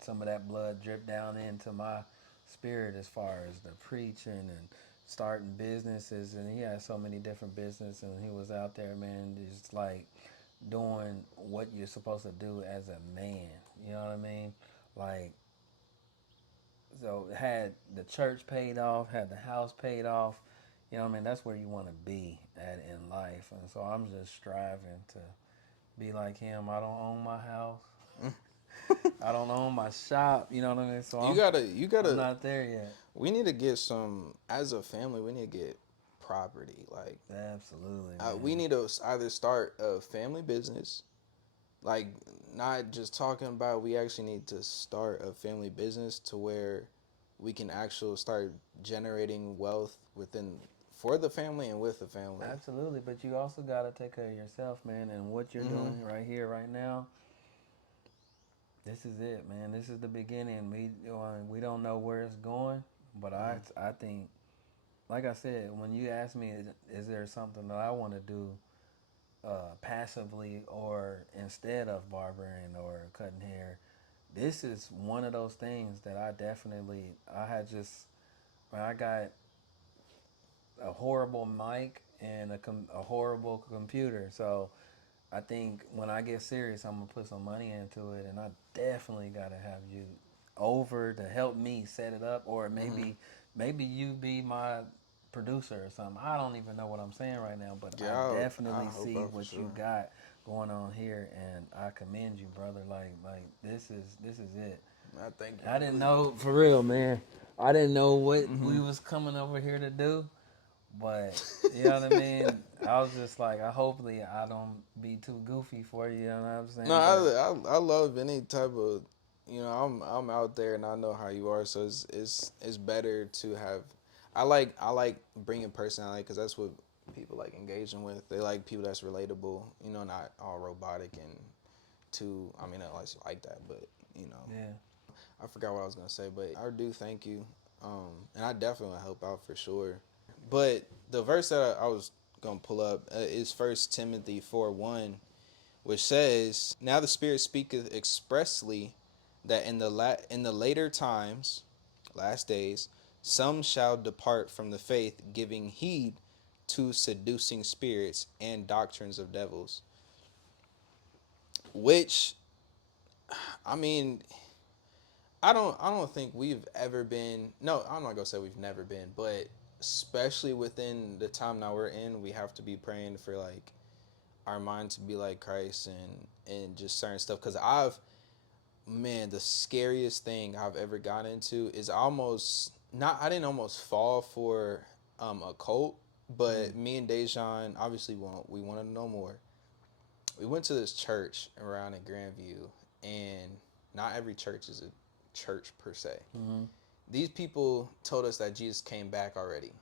some of that blood dripped down into my spirit as far as the preaching and starting businesses. And he had so many different businesses, and he was out there, man, just like doing what you're supposed to do as a man. You know what I mean? Like, so had the church paid off, had the house paid off. You know what I mean? That's where you want to be at in life. And so I'm just striving to be like him. I don't own my house. I don't own my shop. You know what I mean? So You I'm gotta. not there yet. We need to get some as a family. We need to get property. Like, Absolutely, we man. need to either start a family business, like not just talking about. We actually need to start a family business to where we can actually start generating wealth within for the family and with the family. Absolutely, but you also gotta take care of yourself, man. And what you're Mm-hmm. doing right here, right now, this is it, man. This is the beginning. We don't know where it's going, but I think, like I said, when you ask me, is there something that I want to do passively or instead of barbering or cutting hair, this is one of those things that I had just when I got a horrible mic and a horrible computer. So I think when I get serious, I'm gonna put some money into it, and I definitely gotta have you over to help me set it up, or Mm-hmm. maybe you be my producer or something. I don't even know what I'm saying right now, but I Yeah, I definitely hope see I for what you sure. got going on here, and I commend you, brother. Like this is it. I thank you. I I didn't really. know for real, man. I didn't know what Mm-hmm. we was coming over here to do, but you know what I mean. I was just like, hopefully I don't be too goofy for you. You know what I'm No, saying? But I love any type of, I'm out there and I know how you are, so it's better to have. I like bringing personality because that's what people like engaging with. They like people that's relatable, not all robotic and too. I mean, unless you like that, but you know, yeah, I forgot what I was gonna say, but I do thank you, and I definitely help out for sure. But the verse that I was gonna pull up is First Timothy 4:1, which says, "Now the Spirit speaketh expressly that in the later times, last days, some shall depart from the faith, giving heed to seducing spirits and doctrines of devils." Which, I mean, I don't think we've ever been. No, I'm not gonna say we've never been, but especially within the time now we're in, we have to be praying for like our mind to be like Christ and just certain stuff. Because the scariest thing I've ever gotten into is almost not. I didn't almost fall for a cult, mm, but me and Dejan obviously we wanted to know more. We went to this church around in Grandview, and not every church is a church per se. mm-hmm. These people told us that Jesus came back already.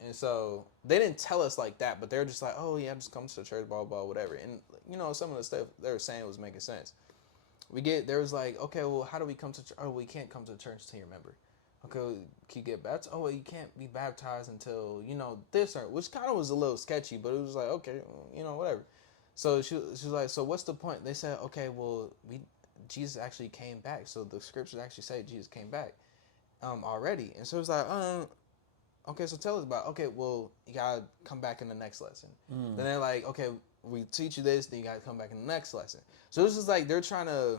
And so they didn't tell us like that, but they're just like, oh, yeah, just come to the church, blah, blah, whatever. And, some of the stuff they were saying was making sense. There was like, okay, well, how do we come to church? Oh, we can't come to church until you're a member. Okay, well, can you get baptized? Oh, well, you can't be baptized until, this, or, which kind of was a little sketchy, but it was like, okay, whatever. So she was like, so what's the point? They said, okay, well, Jesus actually came back. So the scriptures actually say Jesus came back already. And so it was like, okay, so tell us about. Okay, well, you gotta come back in the next lesson. Mm. Then they're like, okay, we teach you this, then you gotta come back in the next lesson. So it's just like they're trying to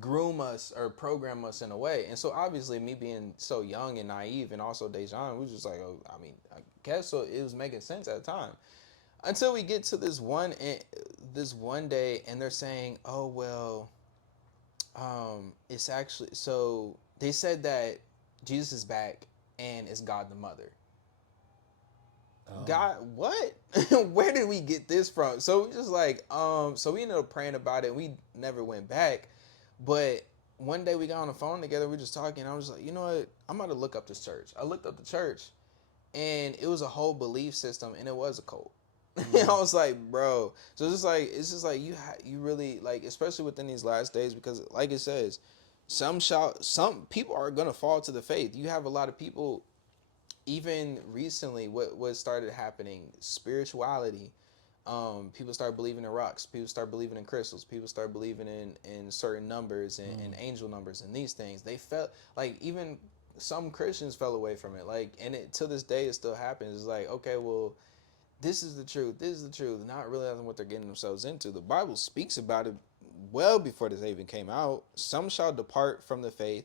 groom us or program us in a way. And so obviously, me being so young and naive, and also Dejan, we was just like, oh, I mean, I guess so. It was making sense at the time until we get to this one day, and they're saying, oh well, it's actually so they said that Jesus is back and it's God the Mother. Oh, God, what? Where did we get this from? So we just like, so we ended up praying about it. And we never went back, but one day we got on the phone together. We were just talking. I was like, you know what? I'm about to look up this church. I looked up the church, and it was a whole belief system, and it was a cult. I mm. was like, bro. So it's just like you really like, especially within these last days, because like it says, some people are gonna fall to the faith. You have a lot of people even recently what started happening spirituality People start believing in rocks. People start believing in crystals. People start believing in certain numbers and angel numbers and these things. They felt like even some Christians fell away from it. Like, and it to this day it still happens. It's like, okay, well, this is the truth. This is the truth. Not realizing what they're getting themselves into. The Bible speaks about it well before this even came out. Some shall depart from the faith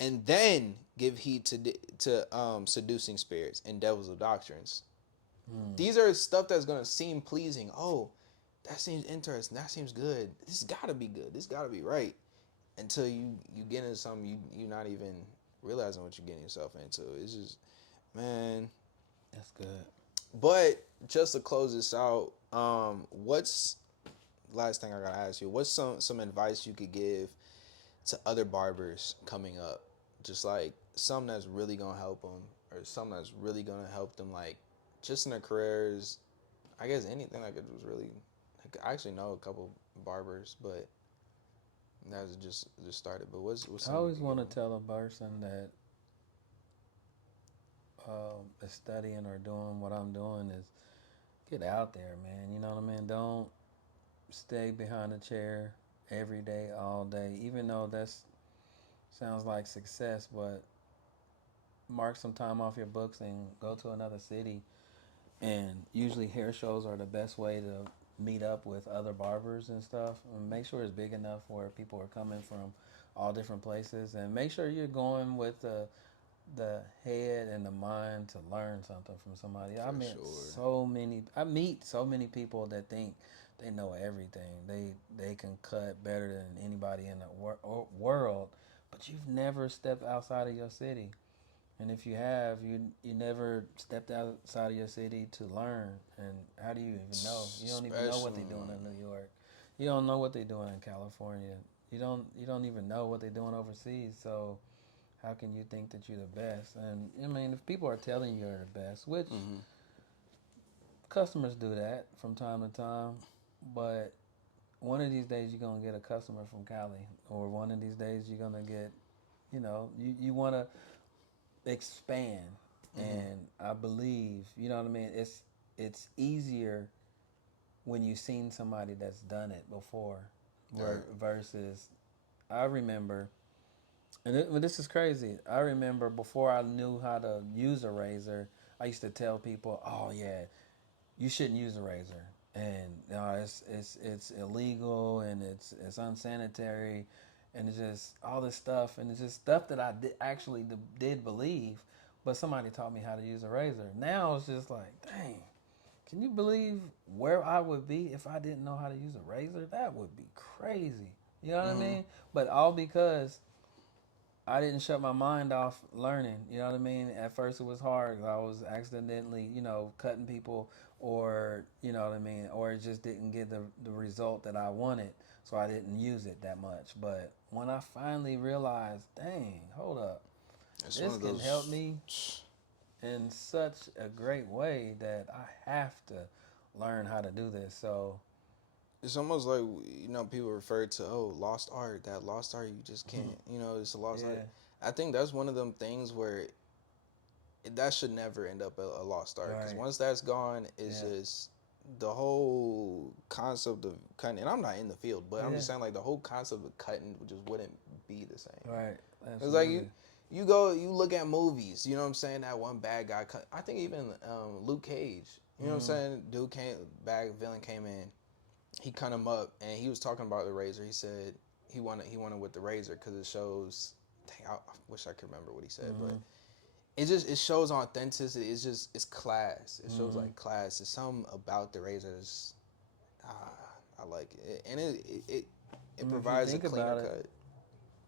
and then give heed to seducing spirits and devils of doctrines. These are stuff that's gonna seem pleasing. Oh, that seems interesting. That seems good. This gotta be good. This gotta be right. Until you get into something you're not even realizing what you're getting yourself into. It's just, man. That's good. But just to close this out, what's last thing I gotta ask you? What's some advice you could give to other barbers coming up? Just like something that's really gonna help them, or something that's really gonna help them, like just in their careers. I guess anything like it was really. Like, I actually know a couple barbers, but that's just started. But what's I always want to tell a person that is studying or doing what I'm doing is get out there, man. You know what I mean? Don't stay behind a chair every day, all day. Even though that's sounds like success, but mark some time off your books and go to another city. And usually hair shows are the best way to meet up with other barbers and stuff. And make sure it's big enough where people are coming from all different places. And make sure you're going with the head and the mind to learn something from somebody. I meet so many people that think they know everything. They can cut better than anybody in the world, but you've never stepped outside of your city. And if you have, you never stepped outside of your city to learn. And how do you even know? You don't even know what they're doing in New York. You don't know what they're doing in California. You don't even know what they're doing overseas. So how can you think that you're the best? And I mean, if people are telling you you're the best, which customers do that from time to time, but one of these days you're gonna get a customer from Cali, or one of these days you're gonna get, you want to expand. And I believe, you know what I mean. It's easier when you've seen somebody that's done it before, versus I remember. And this is crazy. I remember before I knew how to use a razor, I used to tell people, "Oh yeah, you shouldn't use a razor, and it's illegal and it's unsanitary, and it's just all this stuff, and it's just stuff that I actually did believe, but somebody taught me how to use a razor. Now it's just like, dang, can you believe where I would be if I didn't know how to use a razor? That would be crazy. You know what I mean? But all because I didn't shut my mind off learning. You know what I mean? At first it was hard. I was accidentally, cutting people, or, you know what I mean? Or it just didn't get the result that I wanted. So I didn't use it that much. But when I finally realized, dang, hold up. This can help me in such a great way that I have to learn how to do this. So it's almost like, people refer to, lost art. That lost art, you just can't, it's a lost art. I think that's one of them things where that should never end up a lost art, because once that's gone, it's just the whole concept of cutting. And I'm not in the field, but I'm just saying, like, the whole concept of cutting just wouldn't be the same. Right. It's like you look at movies, you know what I'm saying, that one bad guy cut. I think even Luke Cage, you know what I'm saying, bad villain came in, he cut him up, and he was talking about the razor. He said he wanted with the razor because it shows. Dang, I wish I could remember what he said, but it shows authenticity. It's class. It shows like class. It's something about the razors. I like it, and it provides a cleaner cut.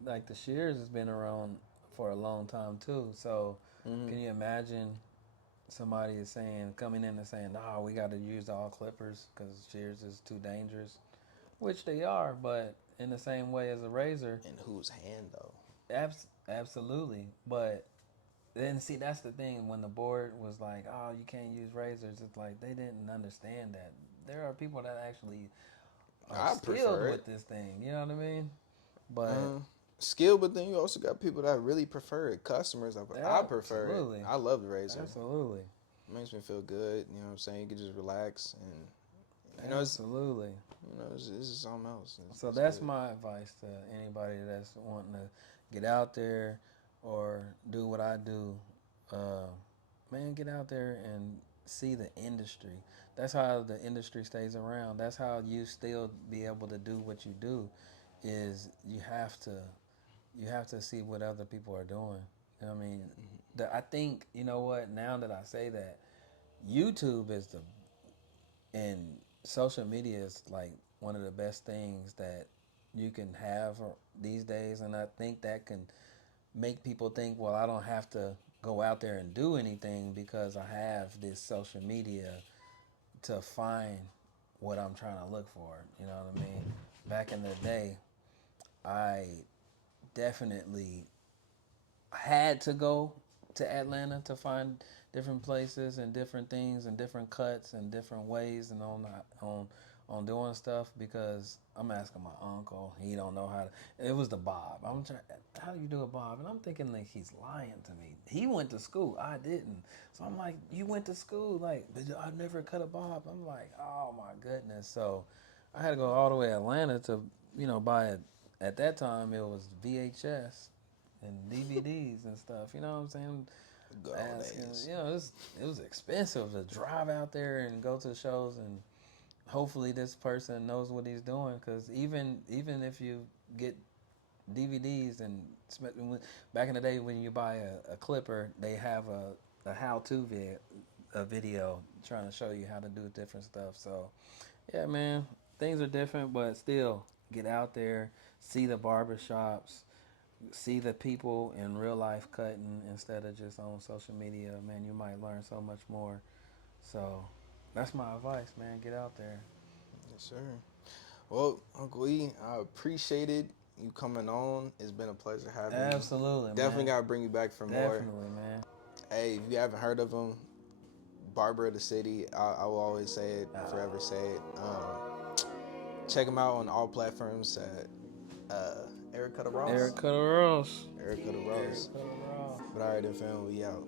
Like the shears has been around for a long time too. So can you imagine somebody is coming in and saying, "No, we got to use all clippers because shears is too dangerous," which they are, but in the same way as a razor. In whose hand though? Absolutely, but then see, that's the thing. When the board was like, "Oh, you can't use razors," it's like they didn't understand that there are people that actually are skilled with this thing. You know what I mean? But skill, but then you also got people that really prefer it. Customers, I prefer it. I love the razor. Absolutely. It makes me feel good. You know what I'm saying? You can just relax, and You know, Absolutely. it's just something else. So It's that's good. my advice to anybody that's wanting to get out there or do what I do. Uh, Man, get out there and see the industry. That's how the industry stays around. That's how you still be able to do what you do. Is you have to see what other people are doing. You know what I mean? I think you know what. Now that I say that, YouTube is the and social media is like one of the best things that you can have these days, and I think that can make people think, well, I don't have to go out there and do anything because I have this social media to find what I'm trying to look for. You know what I mean? Back in the day, I definitely had to go to Atlanta to find different places and different things and different cuts and different ways and on doing stuff because I'm asking my uncle. He don't know how to. It was the bob. I'm trying. How do you do a bob? And I'm thinking like he's lying to me. He went to school. I didn't. So I'm like, you went to school? Like, I've never cut a bob. I'm like, oh my goodness. So I had to go all the way to Atlanta to buy it. At that time, it was VHS and DVDs and stuff. You know what I'm saying? Good old Asking, days. it was expensive to drive out there and go to shows, and hopefully this person knows what he's doing. Because even if you get DVDs and back in the day when you buy a clipper, they have a how-to a video trying to show you how to do different stuff. So yeah, man, things are different, but still get out there, see the barber shops, see the people in real life cutting instead of just on social media, man, you might learn so much more. So that's my advice, man. Get out there. Yes, sir. Well, Uncle E, I appreciated you coming on. It's been a pleasure having you. Absolutely, Definitely man. gotta bring you back for more. Definitely, man. Hey, if you haven't heard of him, Barber of the City. I will always say it, forever say it. Check him out on all platforms at Eric Cutta Ross. Eric Cutta Ross. Eric Cutta Eric Ross. Cutta Ross. But all right, then, fam, we out.